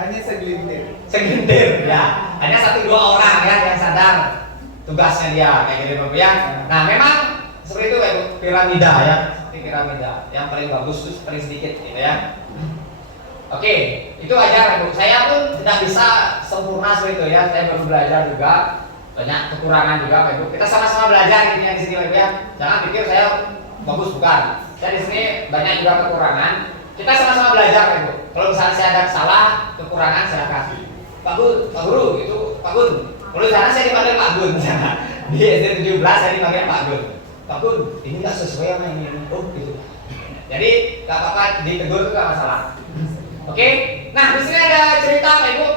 hanya segelintir ya, hanya 1-2 orang ya yang sadar tugasnya dia kayak gitu Bapak ya. Nah memang seperti itu kayak piramida ya, seperti piramida yang paling bagus itu paling sedikit gitu ya. Oke, itu aja Ibu. Saya pun tidak bisa sempurna seperti itu ya, saya baru belajar juga, banyak kekurangan juga Pak Ibu. Kita sama-sama belajar ini yang di sini Pak Ibu ya. Jangan pikir saya bagus, bukan. Saya di sini banyak juga kekurangan. Kita sama-sama belajar Pak Ibu. Kalau misalnya saya ada salah, kekurangan saya kasih. Pak Guru itu Pak Gun. Kalau di sana saya dipanggil Pak Gun. Di SD 17 saya dipanggil Pak Gun. Pak Gun, ini nggak sesuai sama ini. Oh gitu. Jadi nggak apa-apa, ditegur itu nggak masalah. Oke. Nah di sini ada cerita Pak Ibu.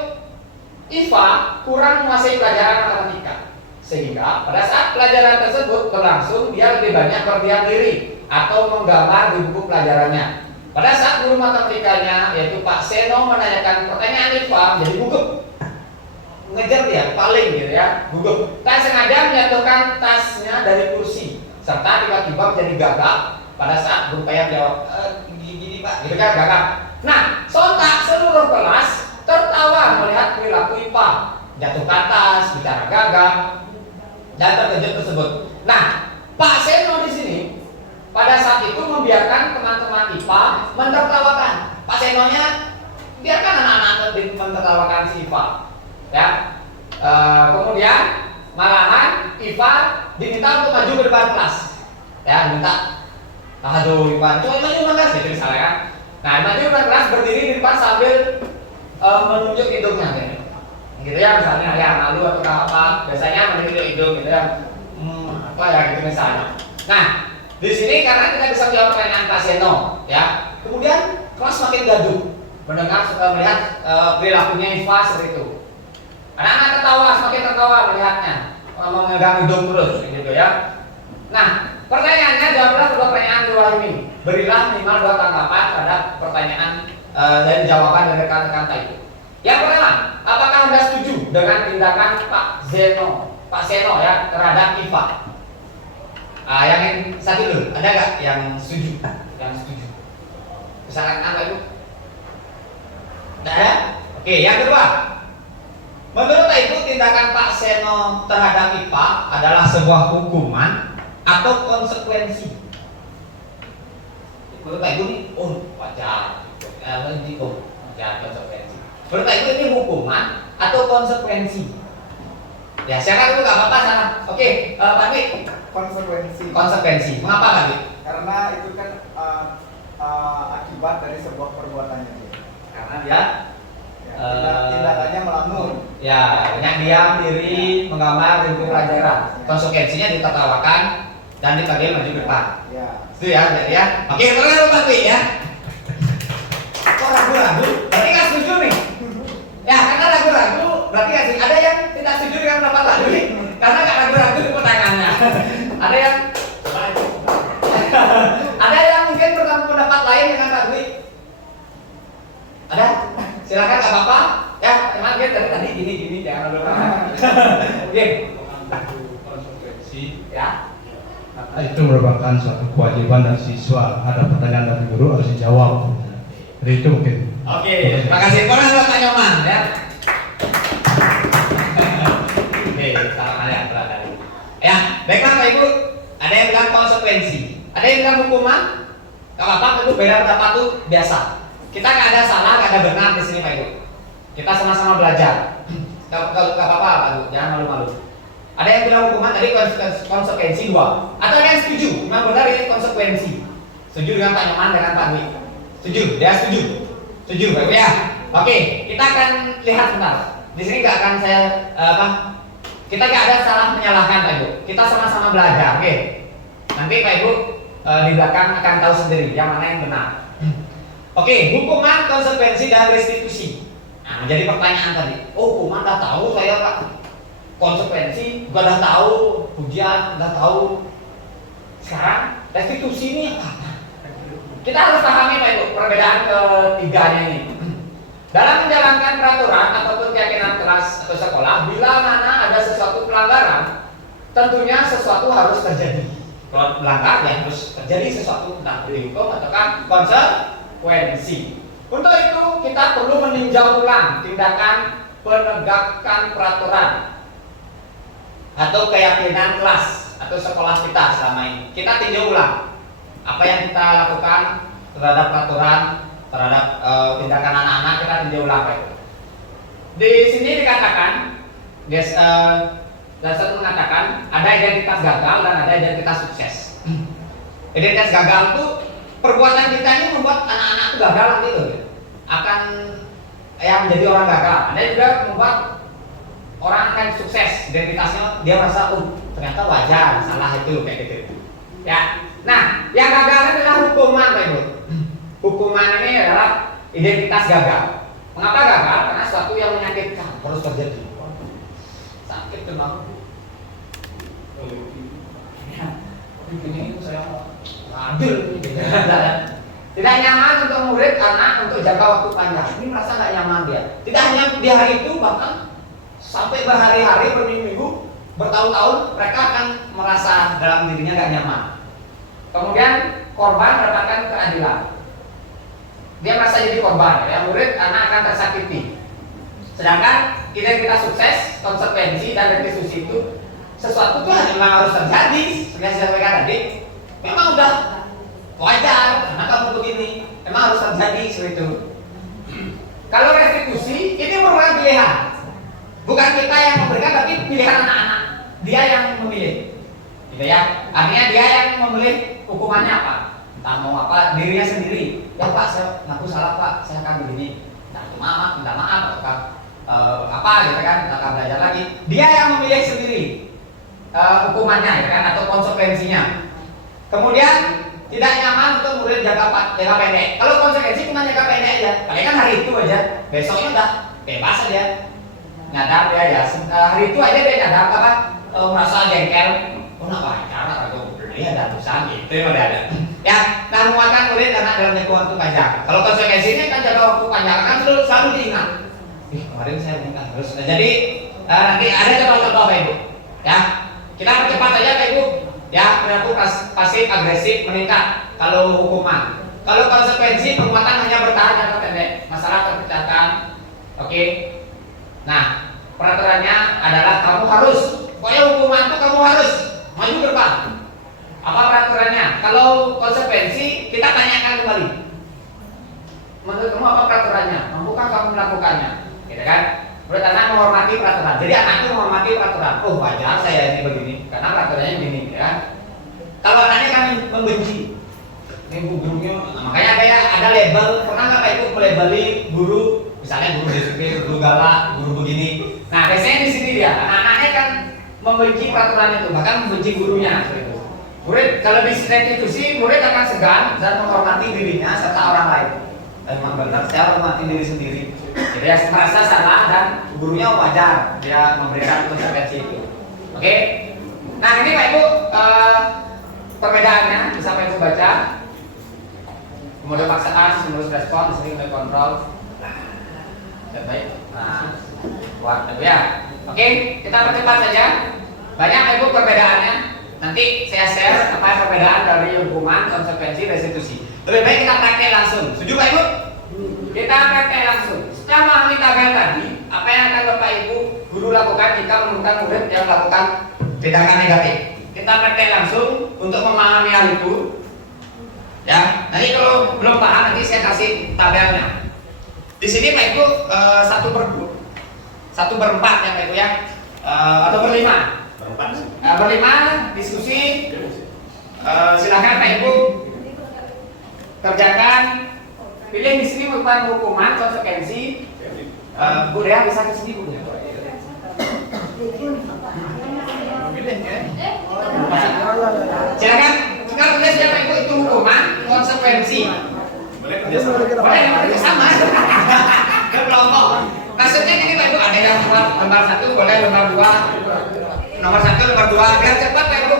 Iva kurang menguasai pelajaran matematika, sehingga pada saat pelajaran tersebut berlangsung dia lebih banyak berdiam diri atau menggambar di buku pelajarannya. Pada saat guru matematikanya yaitu Pak Seno menanyakan pertanyaan Iva jadi gugup, ngejar dia paling gitu ya, gugup. Tak sengaja menjatuhkan tasnya dari kursi serta tiba-tiba menjadi gagap pada saat guru Payah jawab gini Pak, gitu kan gagap. Nah sontak seluruh kelas tertawa melihat perilaku Iva, jatuhkan tas, bicara gagap dan terkejut tersebut. Nah Pak Seno di sini pada saat itu membiarkan teman-teman IPA mentertawakan. Pak Senonya biarkan anak-anak mentertawakan si IPA. Ya. Kemudian malahan IPA diminta untuk maju ke depan kelas. Ya, diminta. Aduh, IPA, coba maju ke kelas gitu misalnya kan. Nah, maju ke kelas berdiri di depan sambil menunjuk hidungnya gitu ya, misalnya ya malu atau apa. Biasanya menunjuk hidung gitu ya. Apa ya gitu misalnya. Nah, di sini karena kita bisa menjawab pertanyaan Pak Seno, ya. Kemudian kelas makin gaduh, melihat perilakunya Iva seperti itu. Anak-anak tertawa, semakin tertawa melihatnya, memegang hidung terus, gitu ya. Nah, pertanyaannya jawablah kedua pertanyaan di bawah ini. Berilah minimal 2 tanggapan terhadap pertanyaan dan jawaban dari rekan-rekan itu. Yang pertama, apakah Anda setuju dengan tindakan Pak Seno ya terhadap Iva? Yang satu dulu, ada nggak yang setuju? Yang setuju. Misalkan apa itu? Tidak ada? Oke, yang kedua. Menurut Ibu, tindakan Pak Seno terhadap IPA adalah sebuah hukuman atau konsekuensi? Menurut Ibu ini, wajar. Ini wajar konsekuensi. Menurut Ibu ini hukuman atau konsekuensi? Ya, silakan dulu, nggak apa-apa sana. Oke, Pak Dwi. Konsekuensi. Mengapa Pak Dwi? Karena itu kan akibat dari sebuah perbuatannya dia. Karena dia tindakannya melamun. Ya, banyak diam diri, menggambar di buku pelajaran. Konsekuensinya ditertawakan dan dipanggil maju ke depan. Ya. Itu ya, jadi ya. Oke, boleh Pak Dwi ya. Kok ragu-ragu? Berarti nggak setuju nih. Ya, karena ragu-ragu, berarti nggak setuju. Ada yang tidak setuju dengan pendapat Pak Dwi karena nggak ragu-ragu di pertanyaannya. Ada yang ada yang mungkin berpendapat lain dengan Pak Dwi? Ada? Silakan, nggak apa-apa. Ya, emang dia tadi gini jangan lupa. Oke. Konsekuensi Ya. itu merupakan suatu kewajiban dari siswa. Ada pertanyaan dari guru harus dijawab. Jadi itu mungkin. Oke, terima kasih. Orang buat Pak Nyoman ya. Oke, salam ya, barangkali. Ya, baiklah Pak Ibu. Ada yang bilang konsekuensi, ada yang bilang hukuman. Gak apa-apa, itu beda pendapat tuh biasa. Kita nggak ada salah, nggak ada benar di sini Pak Ibu. Kita sama-sama belajar. Gak apa-apa Pak Ibu, jangan malu-malu. Ada yang bilang hukuman tadi konsekuensi 2. Atau ada yang setuju, memang benar ini konsekuensi. Setuju dengan Pak Nyoman dengan Pak Dwi. Setuju, dia setuju. Setuju Pak Ibu ya. Oke, kita akan lihat bentar. Di sini nggak akan saya kita nggak ada salah menyalahkan Pak Ibu. Kita sama-sama belajar, oke. Nanti Pak Ibu di belakang akan tahu sendiri yang mana yang benar. Oke, hukuman, konsekuensi, dan restitusi. Nah, menjadi pertanyaan tadi. Oh, hukuman udah tahu saya Pak. Konsekuensi juga udah tahu, ujian udah tahu. Sekarang restitusi ini apa? Kita harus pahami Pak Ibu perbedaan ketiganya ini. Dalam menjalankan peraturan ataupun keyakinan kelas atau sekolah, bila mana ada sesuatu pelanggaran, tentunya sesuatu harus terjadi. Kalau melanggar ya harus terjadi sesuatu, entah dihukum ataukah konsekuensi. Untuk itu kita perlu meninjau ulang tindakan penegakan peraturan atau keyakinan kelas atau sekolah kita selama ini. Kita tinjau ulang apa yang kita lakukan terhadap peraturan, terhadap tindakan anak-anak, kita tinjau ulang Pak Ibu. Di sini dikatakan, guys, dan satu mengatakan ada identitas gagal dan ada identitas sukses. Identitas gagal itu perbuatan kita ini membuat anak-anak itu gagal gitu, akan yang menjadi orang gagal. Ada juga membuat orang akan sukses, identitasnya dia merasa ternyata wajar, salah itu kayak gitu. Ya, nah yang gagal adalah hukuman Pak Ibu. Hukuman ini adalah identitas gagal. Mengapa gagal? Karena sesuatu yang menyakitkan terus terjadi. Sakit kenapa? Ini saya adil. Tidak nyaman untuk murid anak untuk jangka waktu panjang. Ini merasa nggak nyaman dia. Tidak hanya di hari itu, bahkan sampai berhari-hari, berminggu, bertahun-tahun mereka akan merasa dalam dirinya nggak nyaman. Kemudian korban mendapatkan keadilan. Dia merasa jadi korban, ya murid anak akan tersakiti. Sedangkan identitas sukses, konsekuensi dan restitusi itu sesuatu itu memang harus terjadi. Seperti saya sampaikan tadi, memang udah wajar karena kamu begini, memang harus terjadi seperti itu. Kalau restitusi ini merupakan pilihan, bukan kita yang memberikan, tapi pilihan anak-anak. Dia yang memilih, gitu ya. Artinya dia yang memilih hukumannya apa. Entah mau apa, dirinya sendiri. Ya Pak, saya ngaku salah Pak, saya akan begini. Minta maaf, ataukah apa gitu kan, kita akan belajar lagi. Dia yang memilih sendiri hukumannya, ya kan, atau konsekuensinya. Kemudian tidak nyaman untuk murid jangka pendek. Kalau konsekuensi cuma jangka pendek aja, paling kan hari itu aja, besoknya udah bebas aja. Nyadar dia ya, hari itu aja dia nyadar apa, merasa jengkel, nak wajar atau dia ada dosa gitu, udah ada. Ya, nah menguatkan murid karena dalam jangka waktu panjang. Kalau konsekuensinya kan jangka waktu panjang kan selalu diingat. Kemarin saya ingat terus. Nah, jadi nanti ada contoh-contoh Pak Ibu. Ya, kita percepat saja Pak Ibu. Ya, perilaku pasif agresif meningkat kalau hukuman. Kalau konsekuensi perbuatan hanya bertahan jangka pendek, masalah terpecahkan. Oke. Nah, peraturannya adalah kamu harus, pokoknya hukuman itu kamu harus maju ke depan. Apa peraturannya? Kalau konsekuensi kita tanyakan kembali. Menurut kamu apa peraturannya? Mampukah kamu melakukannya? Gitu kan? Menurut anak menghormati peraturan. Jadi anak itu menghormati peraturan. Oh wajar saya ini begini, karena peraturannya begini, ya. Kalau anaknya kan membenci, ini gurunya, nah, makanya ada label. Pernah nggak Pak Ibu melabeli guru? Misalnya guru disiplin, guru galak, guru begini. Nah biasanya di sini dia, anak-anaknya kan membenci peraturan itu, bahkan membenci gurunya. Gitu. Murid kalau di restitusi, murid akan segan dan menghormati dirinya serta orang lain. Memang benar, saya hormati diri sendiri. Jadi dia merasa salah dan gurunya wajar dia memberikan konsekuensi itu. Oke? Nah ini Pak Ibu perbedaannya bisa Pak Ibu baca. Mode paksaan, stimulus respon, sering kontrol. Baik. Nah, buat ya. Oke, kita percepat saja. Banyak Pak Ibu perbedaannya. Nanti saya share apa perbedaan dari hukuman, konsekuensi, restitusi. Lebih baik kita praktek langsung. Setuju Pak Ibu? Kita praktek langsung. Setelah memahami tabel tadi, apa yang akan Bapak Ibu guru lakukan jika menemukan murid yang melakukan tindakan negatif? Kita praktek langsung untuk memahami hal itu. Ya, nanti kalau belum paham nanti saya kasih tabelnya. Di sini Pak Ibu 1/4 ya Pak Ibu ya, atau berlima. Berlima diskusi. Silakan Pak Ibu kerjakan. Pilih di sini merupakan hukuman, konsekuensi. Bu Dea bisa ke sini Bu. Silakan. Sekarang tulis ya Pak Ibu itu hukuman, konsekuensi. Boleh kerjasama. Berkelompok. Maksudnya ini Pak Ibu ada yang lembar 1 boleh, lembar 2. Nomor 1, nomor 2 biar cepat Pak Ibu.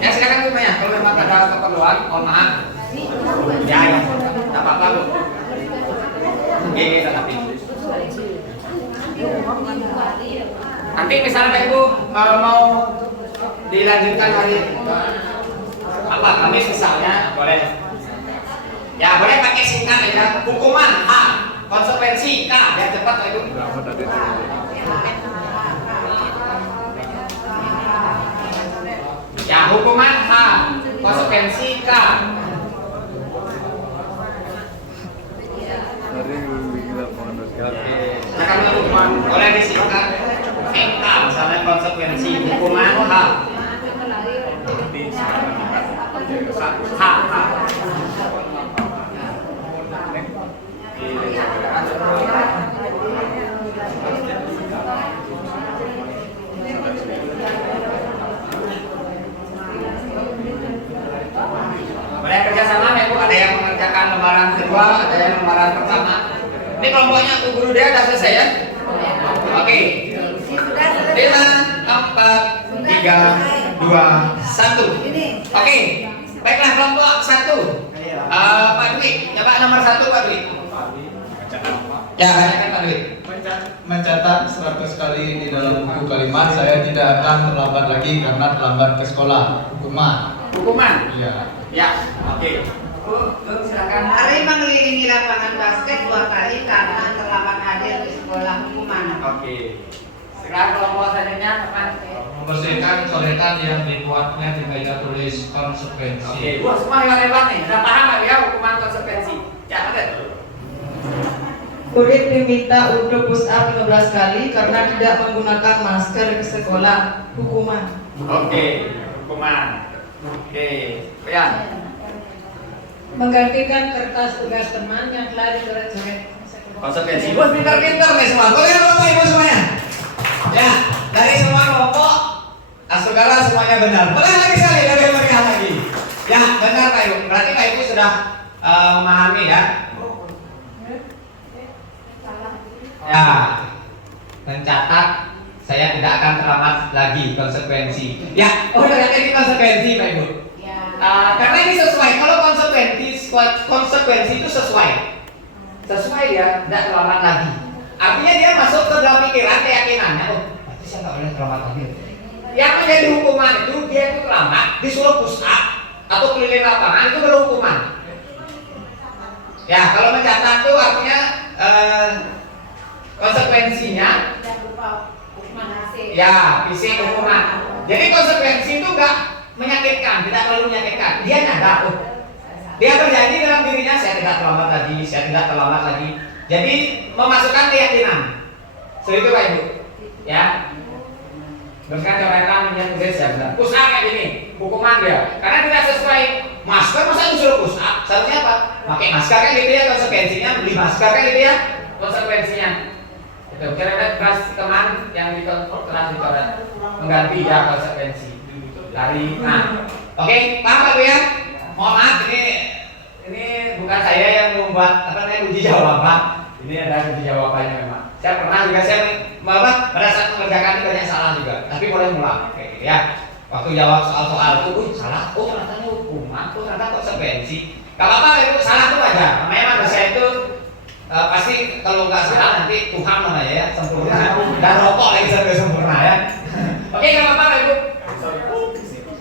Ya silakan Bu ya. Kalau memang ada keperluan, mohon maaf. Ya, ya. Tak apa-apa, Bu. Ini tetapi. Nanti misalnya Pak Ibu mau dilanjutkan hari apa Kamis misalnya boleh. Ya boleh pakai singkat aja. Hukuman H, konsekuensi K, biar cepat Pak Ibu. Ya hukuman H, konsekuensi K. Jangan hukuman boleh disingkat NK misalnya konsekuensi hukuman H. H. Boleh kerjasama ya Bu, ada yang mengerjakan lembaran kedua, ada yang lembaran pertama. Ini kelompoknya Bu Guru dia sudah selesai ya? Oke. 5, 4, 3, 2, 1. Oke. Baiklah kelompok 1. Pak Dwi, coba nomor 1 Pak Dwi. Ya, bacakan Pak Dwi. Mencatat 100 kali di dalam buku kalimat, saya tidak akan terlambat lagi karena terlambat ke sekolah. Hukuman. Iya. Ya, oke. Bu, silakan. Hari mengelilingi lapangan basket 2 kali karena terlambat hadir di sekolah hukuman. Oke. Sekarang kelompok selanjutnya teman. Membersihkan coretan yang dibuatnya di meja tulis konsekuensi. Oke, Bu, semua hebat-hebat nih. Sudah paham nggak ya hukuman konsekuensi? Ya, betul. Murid diminta untuk push up 15 kali karena tidak menggunakan masker ke sekolah. Hukuman. Oke, hukuman. Oke, Rian. Menggantikan kertas tugas teman yang telah dicoret-coret. Konsekuensi. Bos pintar-pintar nih semua. Boleh kelompok Ibu semuanya. Ya, dari semua kelompok saudara semuanya benar. Boleh lagi sekali dari mereka lagi. Ya, benar Pak Ibu. Berarti Pak Ibu sudah memahami ya. Ya, mencatat saya tidak akan terlambat lagi konsekuensi. Ya, oh ternyata ini konsekuensi Pak Ibu. Karena ini sesuai. Kalau konsekuensi itu sesuai dia tidak terlambat lagi. Artinya dia masuk ke dalam pikiran keyakinannya. Oh, berarti saya nggak boleh terlambat lagi. Yang menjadi hukuman itu dia itu terlambat, disuruh push up atau keliling lapangan itu berhukuman. Ya, kalau mencatat itu artinya konsekuensinya ya fisik hukuman. Jadi konsekuensi itu enggak menyakitkan, tidak terlalu menyakitkan. Dia nyadar, dia berjanji dalam dirinya saya tidak terlambat lagi, saya tidak terlambat lagi. Jadi memasukkan keyakinan. Seperti itu Pak Ibu. Ya. Teruskan coretan yang tulis ya benar. Push up kayak gini, hukuman dia. Karena tidak sesuai masker, masa disuruh push up? Seharusnya apa? Pakai masker kan gitu ya konsekuensinya, beli masker kan gitu ya konsekuensinya. Itu kira-kira kelas teman yang telah dicoret mengganti ya konsekuensi dari oke, paham Pak Bu ya? Mohon maaf ini bukan saya yang membuat uji jawaban. Ini ada uji jawabannya memang. Saya pernah juga pada saat mengerjakan ini banyak salah juga. Tapi boleh mulai kayak gitu ya. Waktu jawab soal-soal itu, salah. Oh ternyata hukuman, ternyata konsekuensi. Gak apa-apa Ibu, salah itu aja. Namanya manusia itu pasti kalau nggak salah nanti Tuhan namanya ya sempurna dan rokok lagi sampai sempurna ya. Oke, nggak apa-apa Ibu.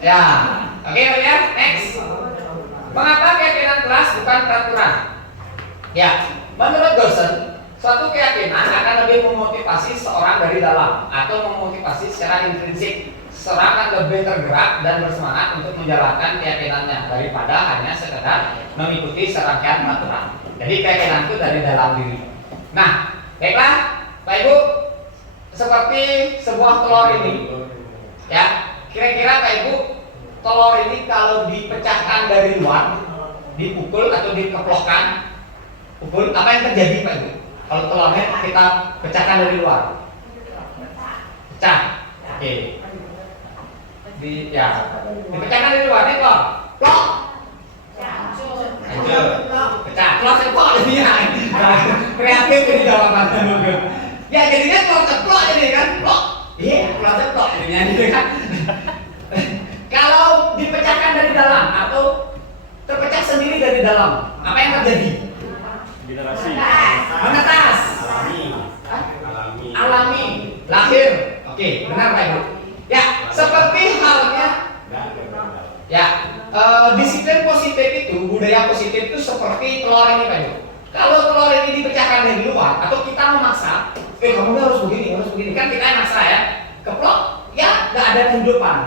Ya, oke ya. Next. Mengapa keyakinan kelas bukan peraturan? Ya, menurut dosen, suatu keyakinan akan lebih memotivasi seorang dari dalam atau memotivasi secara intrinsik. Seorang akan lebih tergerak dan bersemangat untuk menjalankan keyakinannya daripada hanya sekedar mengikuti serangkaian peraturan. Jadi keyakinan itu dari dalam diri. Nah, baiklah, Pak Ibu, seperti sebuah telur ini, ya, kira-kira Pak Ibu, telur ini kalau dipecahkan dari luar, dipukul atau dikeplokkan, pukul, apa yang terjadi Pak Ibu? Kalau telurnya kita pecahkan dari luar, pecah, oke. Dipecahkan dari luar, nih kok, plok. Pecah, telur ceplok jadinya. Kreatif ini jawabannya. Ya jadinya telur ceplok jadi kan, plok. Iya, telur ceplok jadinya gitu kan. Kalau dipecahkan dari dalam atau terpecah sendiri dari dalam. Apa yang terjadi? Generasi Menetas. Alami. Lahir. Oke, benar Pak Ibu. Ya, seperti halnya ya, disiplin positif itu, budaya positif itu seperti telur ini Pak Ibu. Kalau telur ini dipecahkan dari luar atau kita memaksa, kamu harus begini, kan kita yang maksa ya, keplok, ya nggak ada kehidupan,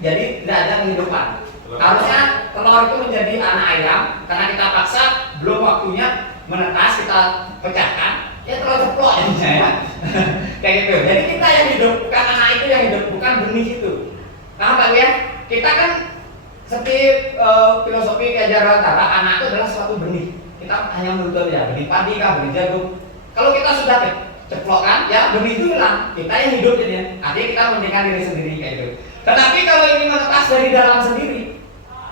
jadi tidak ada kehidupan. Harusnya telur itu menjadi anak ayam, karena kita paksa, belum waktunya menetas, kita pecahkan, ya telur ceplok ya, kayak gitu. Jadi kita yang hidup, bukan anak itu yang hidup, bukan benih itu. Nah Pak ya, kita kan seperti filosofi keajaran Tara, anak itu adalah suatu benih. Kita hanya menuntut ya, benih padi kah, benih jagung. Kalau kita sudah ceplokkan, ya benih itu hilang. Kita yang hidup jadinya. Artinya kita mementingkan diri sendiri kayak gitu. Tetapi kalau ini menetas dari dalam sendiri,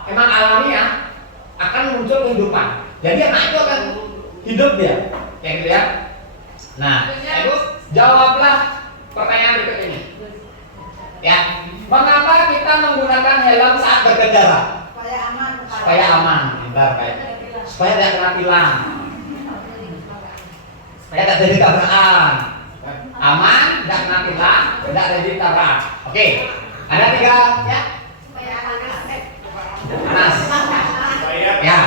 memang alamiah akan muncul kehidupan. Jadi anak itu akan hidup dia, kayak gitu ya. Nah, Ibu jawablah pertanyaan berikut ini. Ya, mengapa kita menggunakan helm saat berkendara? Supaya aman, bentar Pak. Supaya tidak kena tilang, supaya tidak jadi tabrakan, aman, tidak kena tilang, tidak jadi tabrakan. Oke, ada 3 ya. Panas. Ya,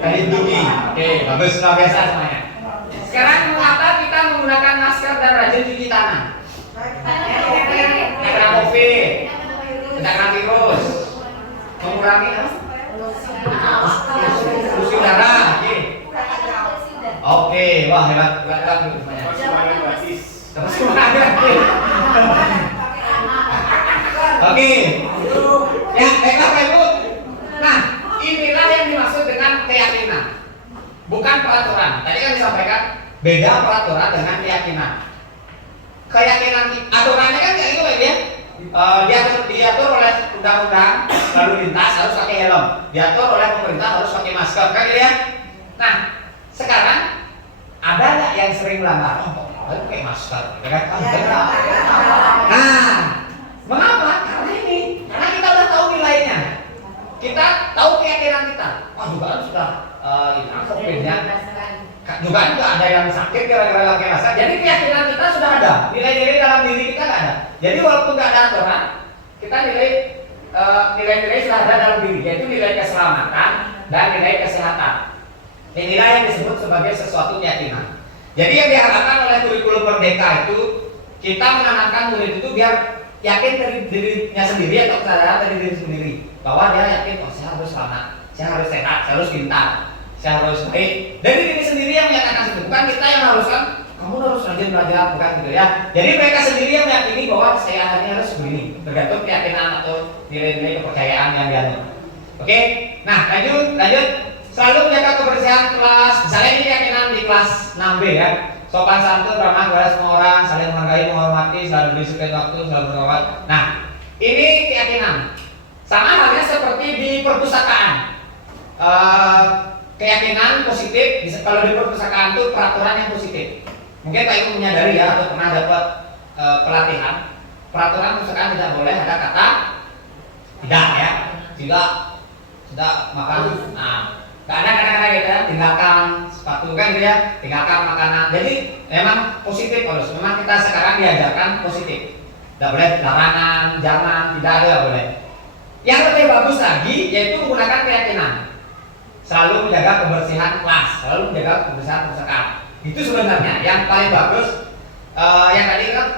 terlindungi. Oke, bagus, luar biasa semuanya. Sekarang mengapa kita menggunakan masker dan rajin cuci tangan? Tidak kena COVID, tidak kena virus, mengurangi polusi udara. Oke, wah hebat semuanya. Oke, ya baiklah Pak Ibu. Nah, inilah yang dimaksud dengan keyakinan, bukan peraturan. Tadi kan disampaikan beda peraturan dengan keyakinan. Keyakinan aturannya kan kayak gitu Pak ya. Diatur oleh undang-undang lalu lintas harus pakai helm, diatur oleh pemerintah harus pakai masker kan gitu ya. Nah, sekarang ada nggak yang sering melanggar? Oh, pakai masker, ya kan? Nah, mengapa? Karena ini, karena kita udah tahu nilainya, kita tahu keyakinan kita. Oh, dugaan sudah hilang COVID-nya. Juga ada yang sakit gara-gara pakai masker. Jadi keyakinan kita sudah ada, nilai-nilai dalam diri kita nggak ada. Jadi walaupun nggak ada aturan, kita nilai-nilai sudah ada dalam diri, yaitu nilai keselamatan dan nilai kesehatan. Inilah yang disebut sebagai sesuatu keyakinan. Jadi yang diharapkan oleh kurikulum Merdeka itu, kita menanamkan murid itu biar yakin dari dirinya sendiri atau kesadaran dari diri sendiri, bahwa dia yakin, oh saya harus selamat, saya harus sehat, saya harus pintar, saya harus baik. Dari diri sendiri yang menyatakan itu, bukan kita yang haruskan kamu harus rajin belajar, bukan gitu ya. Jadi mereka sendiri yang meyakini bahwa saya akhirnya harus begini, tergantung keyakinan atau nilai-nilai kepercayaan yang dianut. Oke, nah lanjut. Selalu menjaga kebersihan kelas. Misalnya ini keyakinan di kelas 6B ya. Sopan santun, ramah kepada semua orang, saling menghargai, menghormati, selalu disiplin waktu, selalu merawat. Nah, ini keyakinan. Sama halnya seperti di perpustakaan. Keyakinan positif, kalau di perpustakaan itu peraturan yang positif. Mungkin Pak Ibu menyadari ya, atau pernah dapat pelatihan. Peraturan perpustakaan tidak boleh ada kata tidak ya, tidak makan. Nah, nggak ada kata-kata gitu ya, tinggalkan sepatu kan gitu ya, tinggalkan makanan. Jadi memang positif harus. Memang kita sekarang diajarkan positif. Tidak boleh larangan, jangan, tidak ada, boleh. Yang lebih bagus lagi yaitu menggunakan keyakinan. Selalu menjaga kebersihan kelas, selalu menjaga kebersihan perpustakaan. Itu sebenarnya yang paling bagus. Yang tadi kan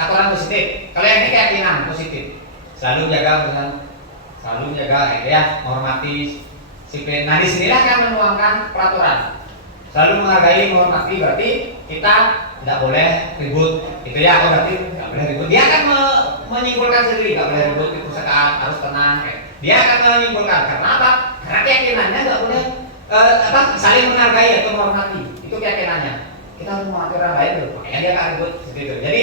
aturan positif. Kalau yang ini keyakinan positif. Selalu menjaga kebersihan, selalu menjaga ya, menghormati, disiplin. Nah, disinilah kan menuangkan peraturan. Selalu menghargai, menghormati, berarti kita tidak boleh ribut. Itu ya, oh berarti tidak boleh ribut. Dia akan menyimpulkan sendiri, tidak boleh ribut di perpustakaan, harus tenang. Dia akan menyimpulkan. Karena apa? Karena keyakinannya nggak boleh saling menghargai atau menghormati. Itu keyakinannya. Kita harus menghormati orang lain tuh. Makanya dia akan ribut seperti itu. Jadi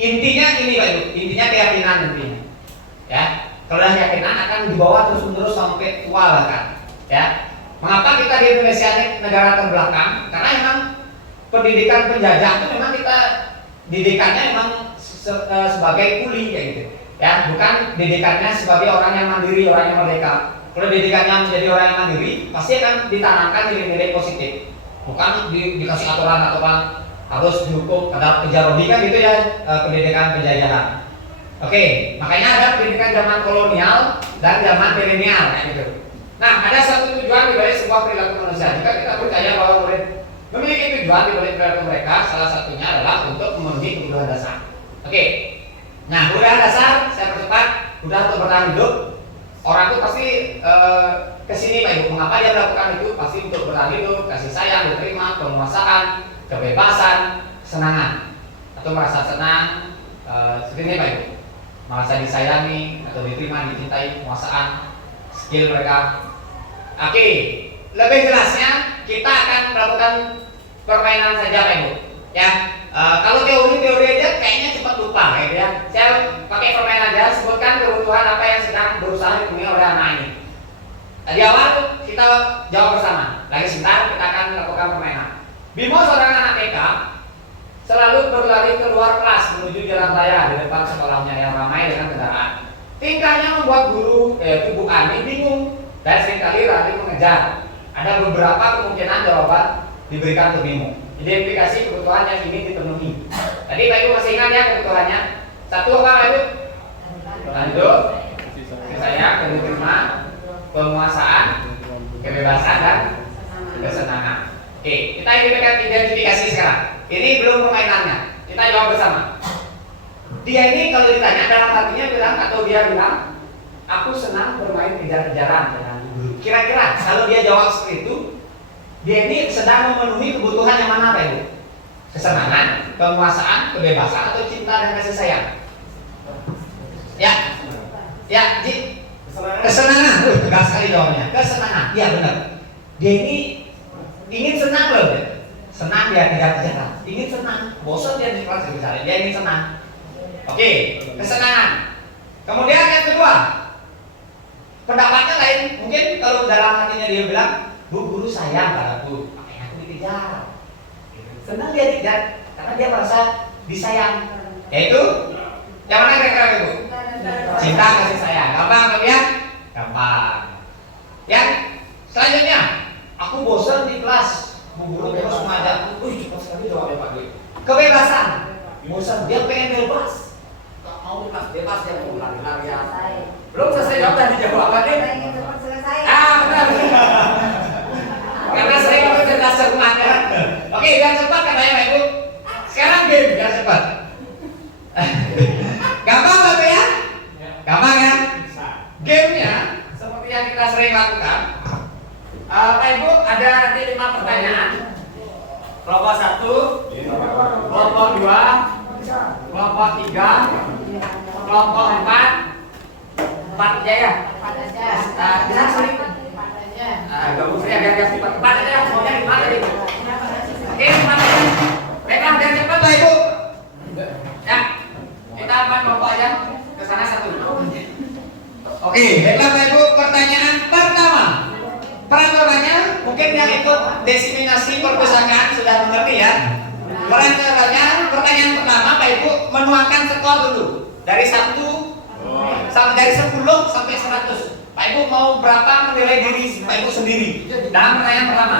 intinya ini Pak Ibu, intinya keyakinan intinya. Ya. Kalau keyakinan akan dibawa terus-menerus sampai tua bahkan. Ya. Mengapa kita di Indonesia ini negara terbelakang? Karena memang pendidikan penjajah itu memang kita didikannya memang sebagai kuli kayak gitu. Ya, bukan didikannya sebagai orang yang mandiri, orang yang merdeka. kalau didikannya menjadi orang yang mandiri, pasti akan ditanamkan nilai-nilai positif. Bukan dikasih aturan-aturan harus dihukum, ada penjara kan gitu ya, pendidikan penjajahan. Oke, makanya ada pendidikan zaman kolonial dan zaman milenial kayak gitu. Nah, ada satu tujuan di balik sebuah perilaku manusia. Jika kita percaya bahwa murid memiliki tujuan di balik perilaku mereka, salah satunya adalah untuk memenuhi kebutuhan dasar. Oke. Nah, kebutuhan dasar saya percepat, kebutuhan untuk bertahan hidup. Orang itu pasti kesini Pak Ibu. Mengapa dia melakukan itu? Pasti untuk bertahan hidup, kasih sayang, diterima, penguasaan, kebebasan, kesenangan, atau merasa senang, seperti ini Pak Ibu. Merasa disayangi atau diterima, dicintai, penguasaan, skill mereka. Oke, lebih jelasnya kita akan melakukan permainan saja Pak Ibu. Ya, kalau teori aja kayaknya cepat lupa gitu ya. Saya pakai permainan aja, sebutkan kebutuhan apa yang sedang berusaha dipenuhi oleh anak ini. Di awal kita jawab bersama. Lagi sebentar kita akan melakukan permainan. Bimo seorang anak TK selalu berlari keluar kelas menuju jalan raya di depan sekolahnya yang ramai dengan kendaraan. Tingkahnya membuat guru Bu Ani bingung dan seringkali lari mengejar. Ada beberapa kemungkinan jawaban diberikan ke Bimo. Identifikasi kebutuhan yang ingin dipenuhi. Tadi Pak Ibu masih ingat ya kebutuhannya? Satu apa Pak Ibu? Lanjut, sayang, diterima, penguasaan, kebebasan dan kesenangan. Oke, kita identifikasi sekarang. Ini belum permainannya. Kita jawab bersama. Dia ini kalau ditanya dalam hatinya bilang atau dia bilang, aku senang bermain kejar-kejaran dengan guru. Kira-kira kalau dia jawab seperti itu, dia ini sedang memenuhi kebutuhan yang mana Pak Ibu? Kesenangan, penguasaan, kebebasan, atau cinta dan kasih sayang? Ya, ya, Ji. Kesenangan. Tegas sekali jawabnya. Kesenangan. Iya benar. Dia ini ingin senang loh. Senang dia tidak kejar. Ingin senang. Bosan dia di kelas misalnya. Dia ingin senang. Oke, kesenangan. Kemudian yang kedua, pendapatnya lain. Mungkin kalau dalam hatinya dia bilang, Bu, guru sayang padaku, makanya aku dikejar. Senang dia dikejar karena dia merasa disayang. Yaitu yang mana kira-kira Ibu? Cinta kasih sayang. Gampang kalian? Gampang. Yang selanjutnya, aku bosan di kelas. Bu guru terus mengajar. Cepat sekali jawabnya Pak Dwi. Kebebasan. Bosan, dia pengen bebas. Gak mau di kelas bebas, dia mau lari-larian. Belum selesai jawab tadi jawabannya. Benar. Karena sering itu cerita semuanya. Oke, biar cepat katanya Pak Ibu. Sekarang game, biar cepat. Gampang Bapak ya? Gampang ya? Gamenya seperti yang kita sering lakukan. Pak Ibu ada nanti 5 pertanyaan. Kelompok 1, kelompok 2, kelompok 3, kelompok 4 aja ya? 4 aja. Bisa sering gak usah agak cepat aja, maunya 5 tadi. Oke, 5 aja. Baiklah, biar cepat Pak Ibu. Ya, kita 4 kelompok aja. Kesana 1. Oke, baiklah Pak Ibu, pertanyaan pertama. Peraturannya mungkin yang ikut desiminasi perpustakaan sudah mengerti ya. Peraturannya, pertanyaan pertama Pak Ibu menuangkan skor dulu. Dari 1 dari 10 sampai 100. Pak Ibu mau berapa menilai diri Pak Ibu sendiri dalam pertanyaan pertama?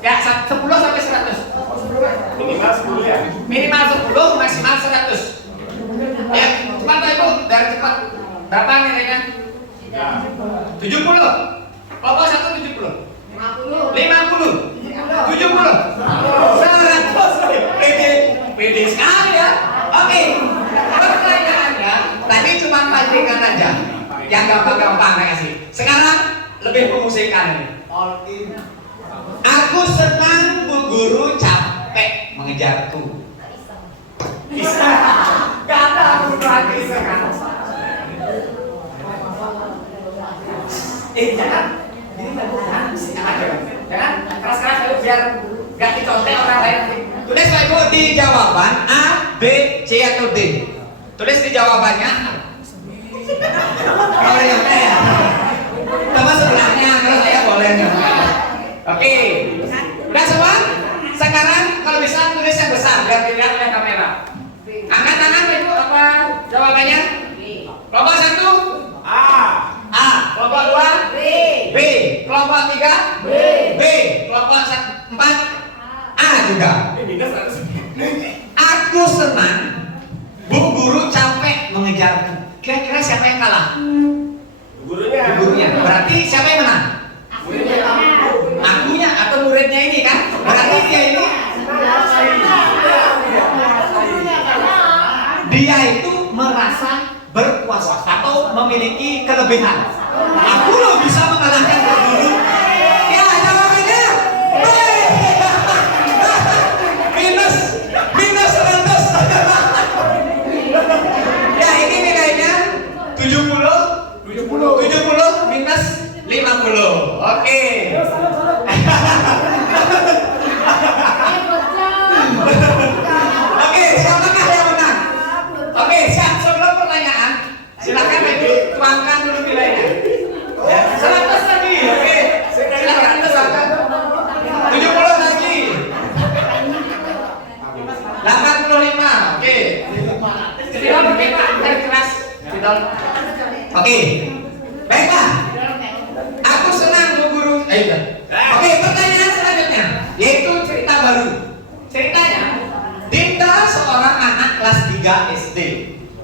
Ya, 10 sampai 100. Minimal 10 ya. Minimal 10, maksimal 100. Ya, cepat Pak Ibu, dari cepat. Berapa nilainya? 70. Kelompok 1 70. 50. 70. 100. Pede sekali ya. Oke. Pertanyaannya tadi cuma pancingkan aja. Yang gampang-gampang saya kasih. Sekarang lebih memusikkan ini. All in. Aku senang Bu Guru capek mengejarku. Bisa. Gak ada aku lagi sekarang. Jangan. Ini jangan aja. Jangan keras-keras dulu biar gak dicontek orang lain nanti. Tulis Pak Ibu di jawaban A, B, C atau D. Tulis di jawabannya. Kalau yang ya. Sama sebelahnya kalau saya boleh. Oke. Udah semua? Sekarang kalau bisa tulis yang besar biar dilihat oleh kamera. Angkat tangan Pak Ibu, apa jawabannya? Kelompok 1 Kelompok 2? B. B. Kelompok 3? B. Kelompok 4? A juga. Aku senang, Bu Guru capek mengejarku. Kira-kira siapa yang kalah? Gurunya. Berarti siapa yang menang? Akunya atau muridnya ini kan? Berarti dia itu merasa berkuasa atau memiliki kelebihan. Aku loh bisa mengalahkan Bu Guru. Ya, jawabannya minus 100. Ya, ini nilainya 70 minus 50. Oke. Oke, siapakah yang menang? Oke, siap. Sebelum pertanyaan, silakan Ibu tuangkan dulu nilainya. Ya, 100 lagi. Oke. Silakan tuangkan. 70 lagi. 85. Oke. Tidak pakai Pak, dari keras. Tidak. Oke. Baiklah. Aku senang Bu Guru. Oke, pertanyaan selanjutnya yaitu cerita baru. Ceritanya, Dinda seorang anak kelas 3 SD.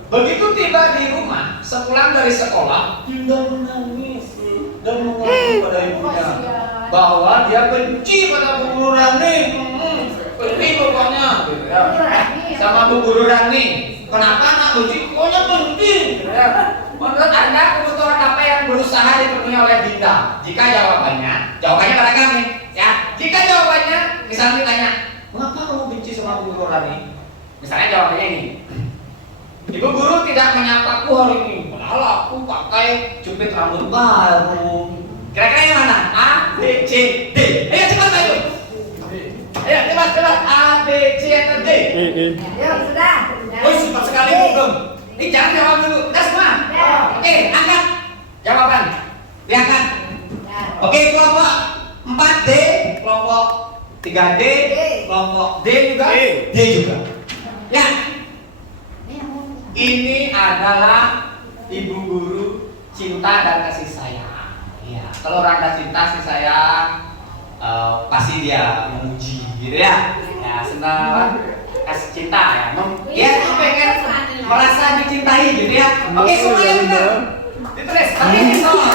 Begitu tiba di rumah, sepulang dari sekolah, Dinda menangis dan mengaku pada ibunya bahwa dia benci pada Bu Guru Rani. Benci pokoknya, gitu ya. Sama Bu Guru Rani. Kenapa anak benci? Pokoknya benci. Gitu ya. Menurut Anda kebutuhan apa yang berusaha dipenuhi oleh Dinda? Jika jawabannya beragam nih, ya. Jika jawabannya, misalnya ditanya, mengapa kamu benci sama Bu Guru Rani? Misalnya jawabannya ini, Ibu Guru tidak menyapaku hari ini, padahal aku pakai jepit rambut baru. Kira-kira yang mana? A, B, C, D. Ayo cepat ayo. Ayo cepat. A, B, C atau D? Ya, sudah. Oh, cepat sekali belum. Ini jangan jawab dulu. Udah semua? Oke, angkat jawaban. Lihatkan. Oke, kelompok 4D, kelompok 3D, kelompok D juga, D juga. Ya. Ini adalah Ibu Guru cinta dan kasih sayang. Ya, kalau rangka cinta kasih sayang pasti dia memuji gitu ya. Ya, senang kasih cinta ya. Dia pengen merasa dicintai gitu ya. Oke, semuanya benar. Ditulis, tapi ini soal.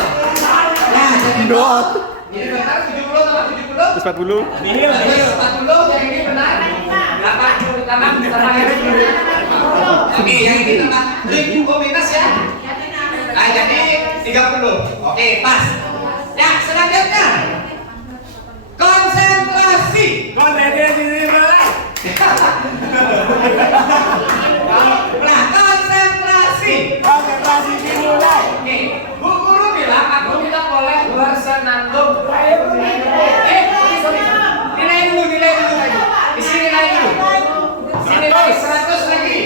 Ya, jadi Doa. ini benar 70 sama 70. 40. Ini 40 yang ini benar. 86 sama yang ini. Oke, yang ini tambah 1000 minus ya. Nah, jadi 30. Oke, pas. Ya, selanjutnya. Konsentrasi. Nah, konsentrasi. Oke, Bu Guru bilang aku tidak boleh bersenandung. Sorry. Nilai dulu. Di sini nilai dulu. Sini nilai 100 lagi.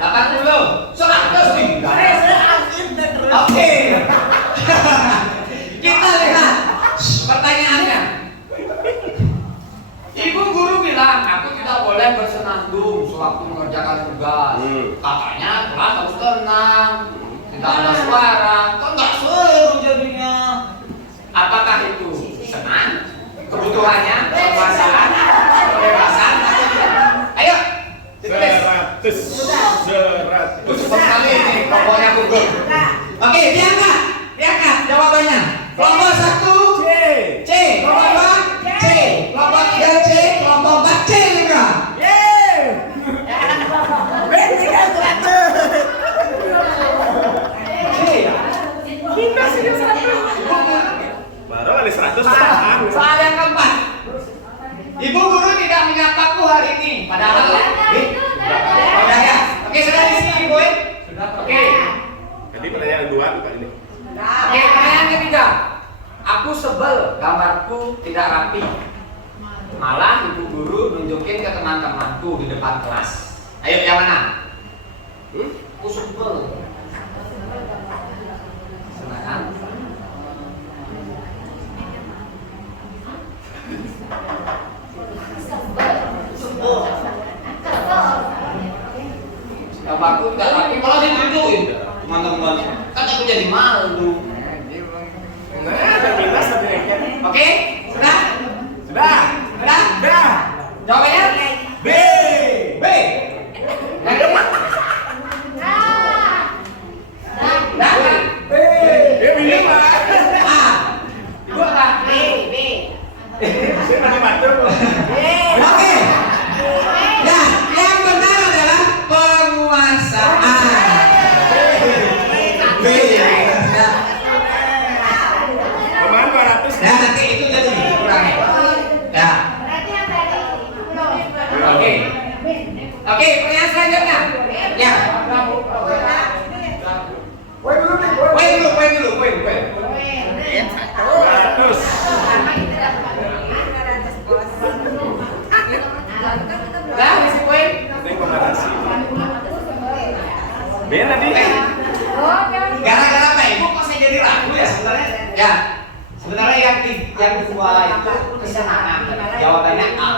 80. 100 nih. Oke. Kita lihat pertanyaannya. Ibu Guru bilang aku tidak boleh bersenandung sewaktu mengerjakan tugas. Katanya kelas harus tenang, tidak ada suara, kan nggak seru jadinya. Apakah itu senang? Kebutuhannya, kebebasan, kebebasan atau tidak? Ayo, ditulis. 100. Cepat sekali ini kelompoknya Bu Guru. Oke, diangkat jawabannya. Kelompok 1 C, kelompok 2 C, kelompok 3 C, kelompok 4 C juga. Baru kali 100. Soal yang keempat. Ibu Guru tidak menyapaku hari ini, padahal udah ya. Oke, sudah di sini Ibu. Oke. Jadi pertanyaan kedua bukan ini. Oke, pertanyaan ketiga. Aku sebel gambarku tidak rapi. Malah Ibu Guru nunjukin ke teman-temanku di depan kelas. Ayo yang mana? Aku sebel. Senang. Gambarku tidak rapi. Kan aku jadi malu. Nah, ada minus satu yang Oke, sudah? Sudah. Sudah? Sudah. Jawabannya? B. B. Yang ini? Dah kan? B. Ini Pak. A. Ibu apa? B. Saya masih batuk. Oke. Nah, yang benar adalah penguasaan. B. Nah, Kemarin 200. nah, nanti itu jadi dikurangi. Ya. Oke. Oke, pertanyaan selanjutnya. Ya. Woi dulu nih, Poin dulu. 200. Dah, isi poin. Ini komparasi. B tadi. Gara-gara Pak Ibu kok saya jadi ragu ya sebenarnya? Ya. Sebenarnya yang kedua itu kesenangan. Jawabannya A.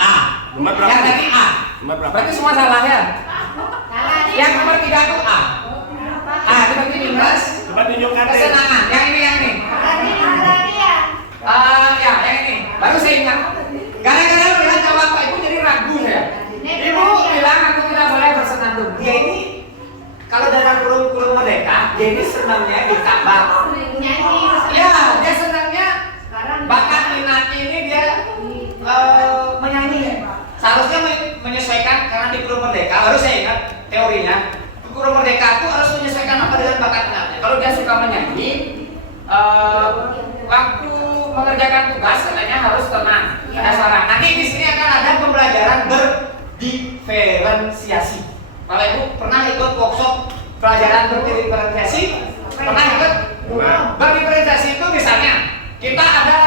A. Nomor berapa? Yang tadi A. Nomor berapa? Berarti semua salah ya? Yang nomor 3 itu A. A itu berarti minus Coba tunjukkan deh. kesenangan. Yang ini. Ya, yang ini. Baru saya ingat. Gara-gara melihat jawab Pak Ibu jadi ragu saya. Ibu bilang aku tidak boleh bersenandung. Dia ini kalau dalam kurung merdeka, dia ini senangnya di kabar. Ya, dia senangnya bakat minatnya ini dia menyanyi. Seharusnya menyesuaikan karena di kurung merdeka. Baru saya ingat teorinya. Kurung merdeka itu harus menyesuaikan apa dengan bakat minatnya. Kalau dia suka menyanyi, waktu mengerjakan tugas katanya harus tenang, ada suara. Nanti di sini akan ada pembelajaran berdiferensiasi. Kalau Ibu pernah ikut workshop pelajaran berdiferensiasi? Pernah ikut? Berdiferensiasi itu misalnya kita ada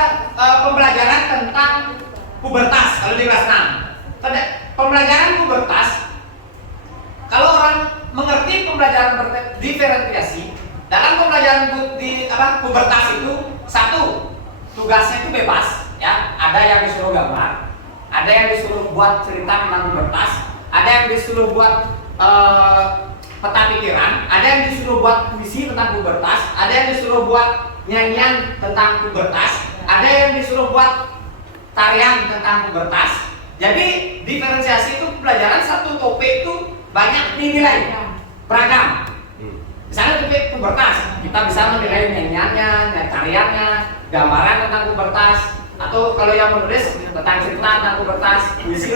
pembelajaran tentang pubertas kalau di kelas 6. Pembelajaran pubertas, kalau orang mengerti pembelajaran berdiferensiasi, dalam pembelajaran pubertas itu satu, tugasnya itu bebas ya, ada yang disuruh gambar, ada yang disuruh buat cerita tentang pubertas, ada yang disuruh buat peta pikiran, ada yang disuruh buat puisi tentang pubertas, ada yang disuruh buat nyanyian tentang pubertas, ada yang disuruh buat tarian tentang pubertas. Jadi diferensiasi itu pelajaran satu topik itu banyak dinilai, beragam. Misalnya topik pubertas, kita bisa menilai nyanyiannya, tariannya, gambaran tentang pubertas, atau kalau yang menulis tentang cerita tentang pubertas, puisi.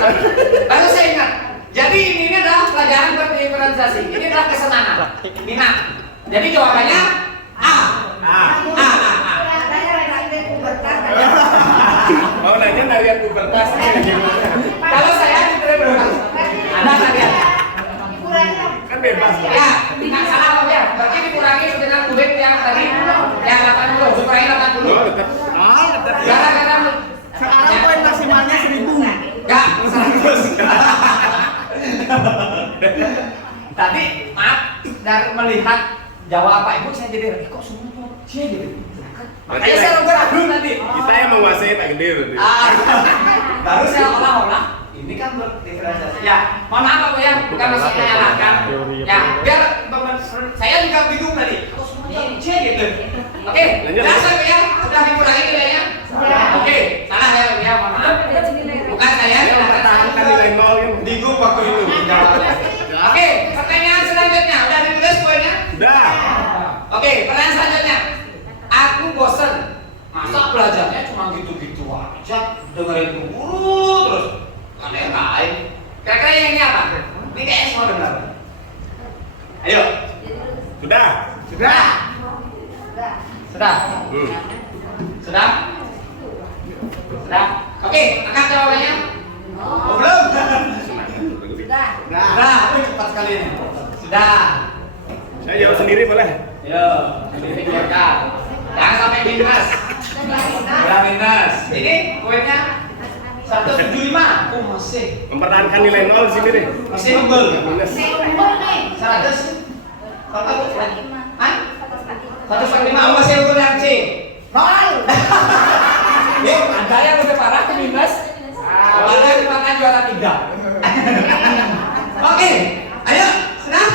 Baru saya ingat. Jadi ini adalah pelajaran berdiferensiasi. Ini adalah kesenangan, minat. Jadi jawabannya A. Mau nanya tarian pubertas Kalau saya diterima ada tarian. kan bebas. Ya, tidak salah Pak ya. Berarti dikurangi dengan duit yang tadi yang 80, dikurangi 80. Oh, dekat. Gara-gara Sekarang poin maksimalnya 1000. enggak 100. Tadi maaf dari melihat jawab Pak Ibu saya jadi kok semua tuh cie gitu. Makanya saya ragu tadi. Kita yang menguasai takdir. Baru saya olah-olah. Ini kan berdiferensiasi. Ya, mohon maaf Pak ya, bukan maksudnya menyalahkan. Ya, biar saya juga bingung tadi. Kok semua cie gitu. Oke, sudah sampai ya, sudah dikurangi nilainya. Oke, salah ya Pak ya, mohon maaf. Bukan saya yang Kan nilai nol kan. bingung waktu itu jawabnya. Oke, pertanyaan selanjutnya udah ditulis poinnya? Sudah. Oke, pertanyaan selanjutnya. Aku bosen. Masa belajarnya cuma gitu-gitu aja, dengerin guru terus aneh-aneh. Kira-kira yang ini apa? Ini kayaknya semua benar. Ayo. Sudah. Sudah. Sudah. Sudah. Sudah. Oke, angkat jawabannya. Oh, belum. Sudah, cepat sekali ini. Sudah. Saya jawab sendiri boleh? Yo, ini keluarkan. Jangan sampai minus. Udah minus. Ini poinnya 175. Oh, masih. Mempertahankan nilai nol di sini deh. Masih unggul. Minus. 100. Kalau aku Hah? 145 masih unggul yang C. Nol. Ada yang udah parah ke minus. Ada yang makan juara 3. Oke, ayo, sudah?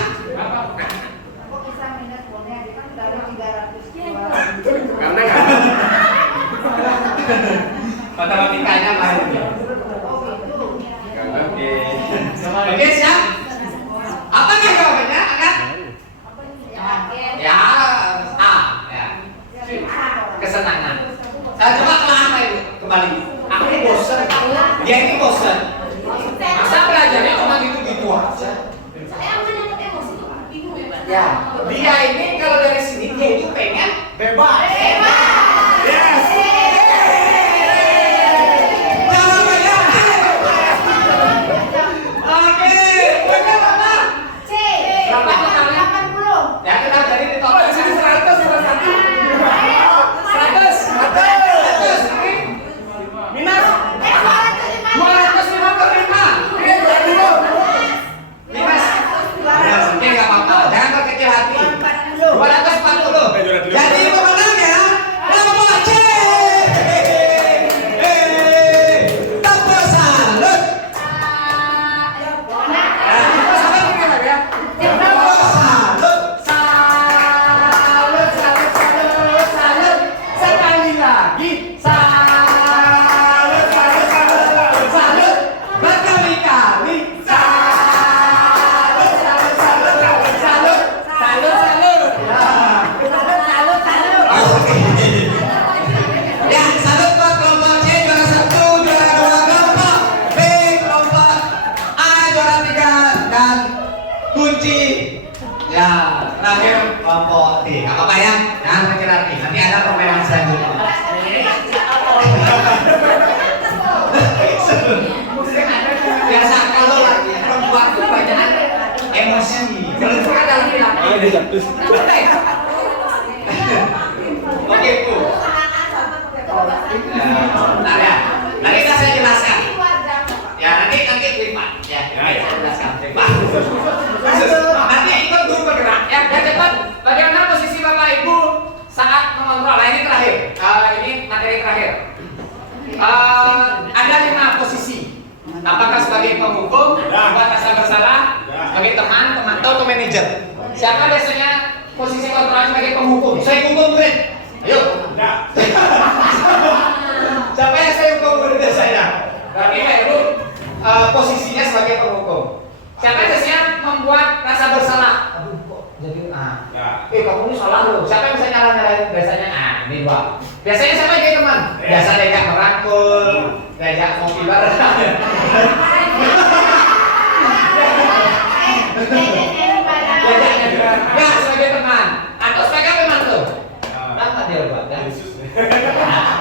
Oke, nggak apa-apa ya. Jangan mikir hati. Nanti ada permainan selanjutnya. Biasa kalau lagi perempuan itu banyak emosi. Kalau itu kan dalam bilang. Oke, Bu. Bentar ya. Nanti saya jelaskan. Ya, nanti privat. Ya, saya jelaskan privat. Nanti ikut guru bergerak. Ya, dan cepat. Bagaimana posisi Bapak Ibu saat mengontrol? Nah, ini terakhir. Ini materi terakhir. Ada 5 posisi. Apakah sebagai penghukum, membuat rasa bersalah, sebagai teman, pemantau, atau manajer? Siapa biasanya posisi kontrol sebagai penghukum? Saya hukum, Bren. Ayo. Siapa yang saya hukum murid saya? Berarti Pak Ibu posisinya sebagai penghukum. Siapa biasanya membuat rasa bersalah? Aduh kok jadi kamu ini salah loh. Siapa yang bisa nyalahin biasanya? Ini Pak. Biasanya siapa yang jadi teman? Biasa diajak merangkul, diajak ngopi bareng. Ya sebagai teman atau sebagai pemantau. Apa dia buat?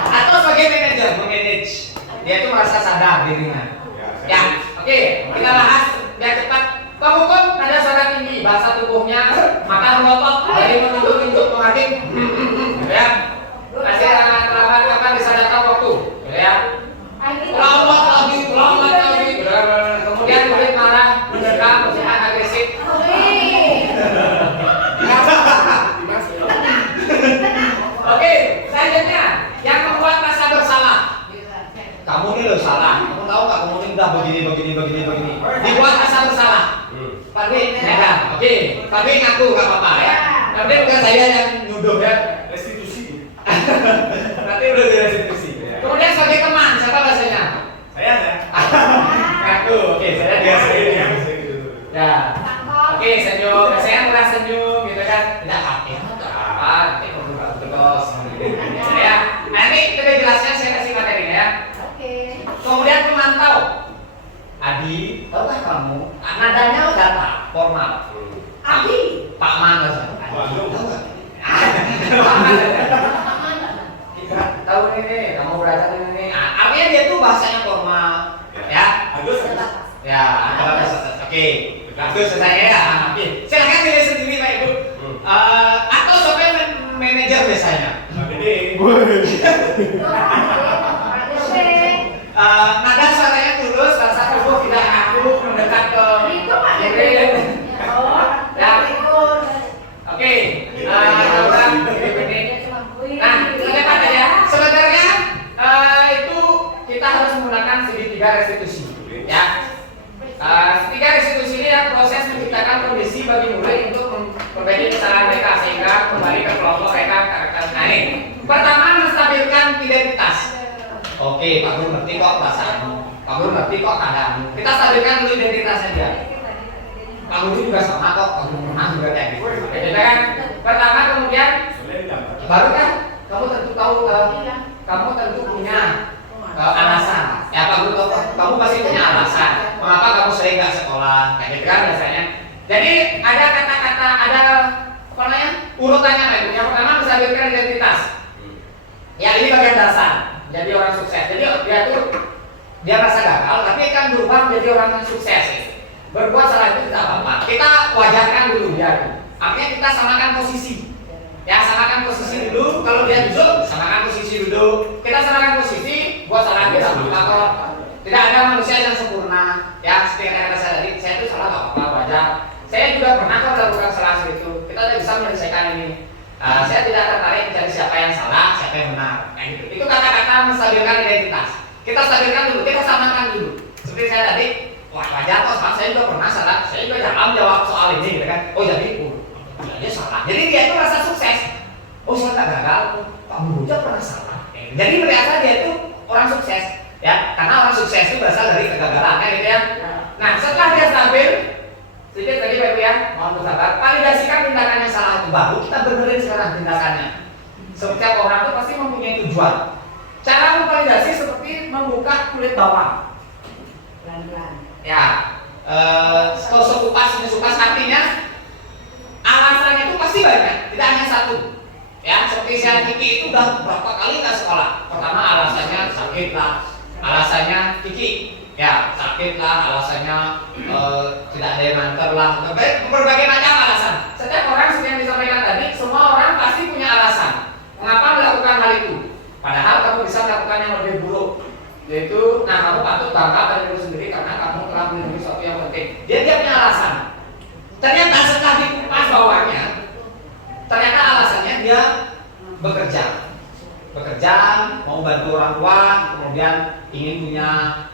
Atau sebagai manajer, memanage. Dia itu merasa sadar dirinya. Ya, oke, kita bahas biar cepat. Penghukum ada suara tinggi, bahasa tubuhnya, mata melotot, dari menunjuk-nunjuk menghadap. Ya, kasih kapan disadarkan waktu. Ya, lama lagi. Kemudian murid marah, menerkam, bersikap agresif. Oke, selanjutnya yang membuat rasa bersalah. Kamu ini loh salah. Kamu tahu nggak kamu ini udah begini. Dibuat rasa bersalah. Pak Dwi, ya, oke. Pak Dwi ngaku nggak apa-apa ya. Nanti bukan saya yang nyuduh ya. Restitusi. Nanti udah direstitusi. Kemudian sebagai teman, siapa bahasanya? Saya. Ngaku, oke. Saya dia sendiri. Ya. Oke, senyum. Saya murah senyum, gitu kan? Tidak hati. Apa? Nanti perlu terus. Ya. Nanti kita jelaskan. Saya kasih materinya ya. Kemudian pemantau. Adi, tahu kan kamu? Nadanya udah tak formal. Adi, Pak Man tahu nggak? Kita tahu ini, kamu belajar ini. Artinya dia tuh bahasanya formal, ya? Ya, oke. Bagus selesai ya. Oke. Silakan pilih sendiri Pak Ibu. Atau siapa yang manajer biasanya? Nada suaranya tulus, rasa tubuh tidak kaku, mendekat ke kiri. Ya. Oke. Nah, cepat aja. Sebenarnya itu kita harus menggunakan segitiga restitusi. Ya. Segitiga restitusi ini ya proses menciptakan kondisi bagi murid untuk memperbaiki kesalahan mereka sehingga kembali ke kelompok mereka karakter. Nah ini. Pertama, menstabilkan identitas. Oke, Pak Guru ngerti kok perasaanmu. Pak Guru ngerti kok keadaanmu. Kita stabilkan dulu identitas saja. Pak Guru juga sama kok. Pak Guru pernah juga kayak gitu. Jadi kan, pertama kemudian baru kan kamu tentu tahu, kamu tentu punya alasan. Ya Pak Guru tahu, kamu pasti punya alasan. Mengapa kamu sering nggak sekolah? Kayak gitu kan biasanya. Jadi ada kata-kata, ada apa namanya? Urutannya Pak Ibu. Yang pertama menstabilkan identitas. Ya ini bagian dasar. Jadi orang sukses. Jadi dia merasa gagal, tapi kan berubah menjadi orang yang sukses. Berbuat salah itu tidak apa-apa. Kita wajarkan dulu dia. Artinya kita samakan posisi. Ya samakan posisi dulu. Kalau dia duduk, samakan posisi dulu. Kita samakan posisi. Buat salah itu tidak apa-apa. Tidak ada manusia yang sempurna. Ya seperti yang kata saya tadi, saya itu salah nggak apa-apa, wajar. Saya juga pernah kok melakukan salah seperti itu. Kita tidak bisa menyelesaikan ini. Saya tidak tertarik mencari siapa yang salah, siapa yang benar. Nah, gitu. Itu kata-kata menstabilkan identitas. Kita stabilkan dulu, kita samakan dulu. Seperti saya tadi, wajar kok, saya juga pernah salah. Saya juga jarang jawab soal ini, gitu kan? Oh jadi, dia salah. Jadi dia itu merasa sukses. Oh saya nggak gagal, Pak Guru aja pernah salah. Jadi ternyata dia itu orang sukses, ya. Karena orang sukses itu berasal dari kegagalan, kan gitu ya. Nah setelah dia stabil. Sedikit lagi Pak Ibu ya, mohon bersabar. Validasikan tindakan yang salah itu, baru kita benerin sekarang tindakannya. Setiap orang itu pasti mempunyai tujuan. Cara memvalidasi seperti membuka kulit bawang. Ya, sekupas artinya alasannya itu pasti banyak, tidak hanya satu Kiki itu udah berapa kali nggak sekolah. Pertama alasannya sakit lah, alasannya Kiki ya sakit lah, alasannya tidak ada yang nganter lah, berbagai macam alasan. Setiap orang seperti yang disampaikan tadi, semua orang pasti punya alasan mengapa melakukan hal itu. Padahal kamu bisa melakukan yang lebih buruk, yaitu, nah kamu patut bangga pada diri sendiri karena kamu telah melindungi sesuatu yang penting. Dia punya alasan. Ternyata setelah dikupas bawahnya, ternyata alasannya dia bekerja, mau bantu orang tua, kemudian ingin punya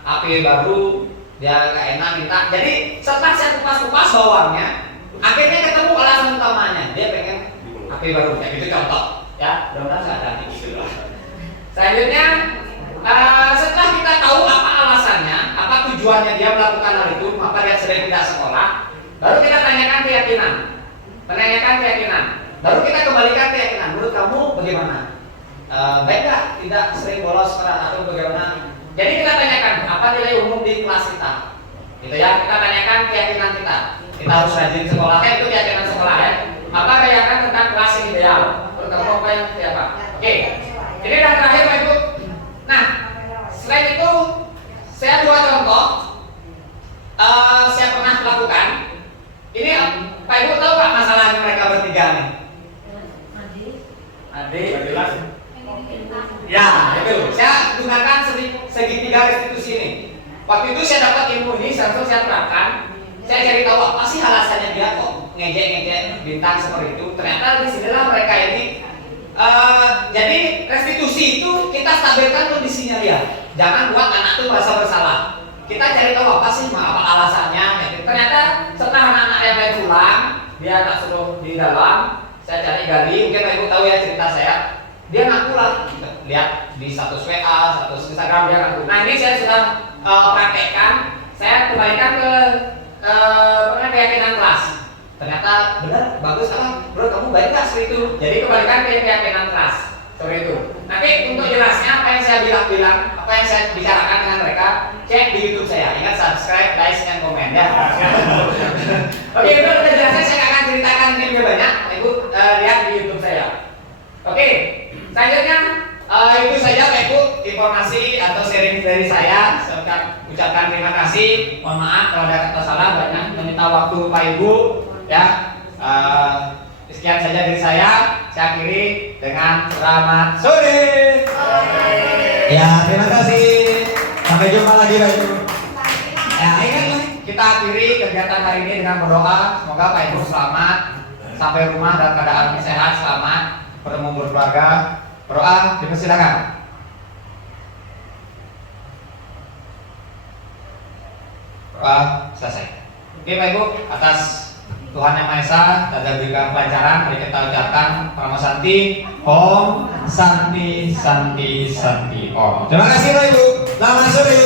HP baru, dia gak enak minta. Jadi setelah saya kupas bawahnya, akhirnya ketemu alasan utamanya, dia pengen HP baru. Kayak gitu contoh, ya. Mudah-mudahan saya ada gitu lah. Selanjutnya, setelah kita tahu apa alasannya, apa tujuannya dia melakukan hal itu, maka dia sedang tidak sekolah, baru kita tanyakan keyakinan, baru kita kembalikan keyakinan. Menurut kamu bagaimana? Baik nggak? Tidak sering bolos atau bagaimana? Jadi kita tanyakan apa nilai umum di kelas kita, gitu ya. Kita tanyakan keyakinan kita. Kita harus rajin sekolah, itu keyakinan sekolah ya. Apa keyakinan tentang kelas yang ideal? Menurut kamu apa yang siapa? Oke. Ini yang terakhir Pak Ibu. Nah, selain itu saya dua contoh saya pernah lakukan. Ini Pak Ibu tahu Pak masalahnya mereka bertiga nih? Adik. Ya, itu. Saya gunakan segitiga restitusi ini. Waktu itu saya dapat ilmu ini, langsung saya terapkan. Saya cari tahu apa sih alasannya dia kok ngejek bintang seperti itu. Ternyata di sinilah mereka ini. Jadi restitusi itu kita stabilkan kondisinya dia. Jangan buat anak itu merasa bersalah. Kita cari tahu apa sih apa alasannya. Ternyata setelah anak-anak yang lain pulang, dia tak suruh di dalam. Saya cari gali, mungkin Pak Ibu tahu ya cerita saya. Dia ngaku lah, lihat di status WA, status Instagram dia ngaku. Nah ini saya sudah praktekkan, saya kembalikan ke keyakinan kelas. Ternyata benar, bagus apa? Bro kamu baik nggak seperti itu? Jadi kembalikan ke keyakinan kelas seperti itu. Nanti untuk jelasnya apa yang saya bilang, apa yang saya bicarakan dengan mereka, cek di YouTube saya. Ingat subscribe, like, dan komen ya. Oke, itu udah jelasnya, saya akan ceritakan ini lebih banyak. Ibu lihat di YouTube saya. Oke. Selanjutnya itu saja Pak Ibu informasi atau sharing dari saya. Saya ucapkan terima kasih. Mohon maaf kalau ada kata salah, banyak meminta waktu Pak Ibu ya. Sekian saja dari saya. Saya akhiri dengan selamat sore. Ya, terima kasih. Sampai jumpa lagi Pak Ibu. Ya, ingat kita akhiri kegiatan hari ini dengan berdoa. Semoga Pak Ibu selamat sampai rumah dalam keadaan sehat, selamat bertemu berkeluarga. Berdoa, dipersilakan. Doa selesai. Oke Pak Ibu, atas Tuhan Yang Maha Esa dan berikan pelajaran, mari kita ucapkan Pramo Santi, Om Santi Santi Santi Om. Terima kasih Pak Ibu. Selamat sore.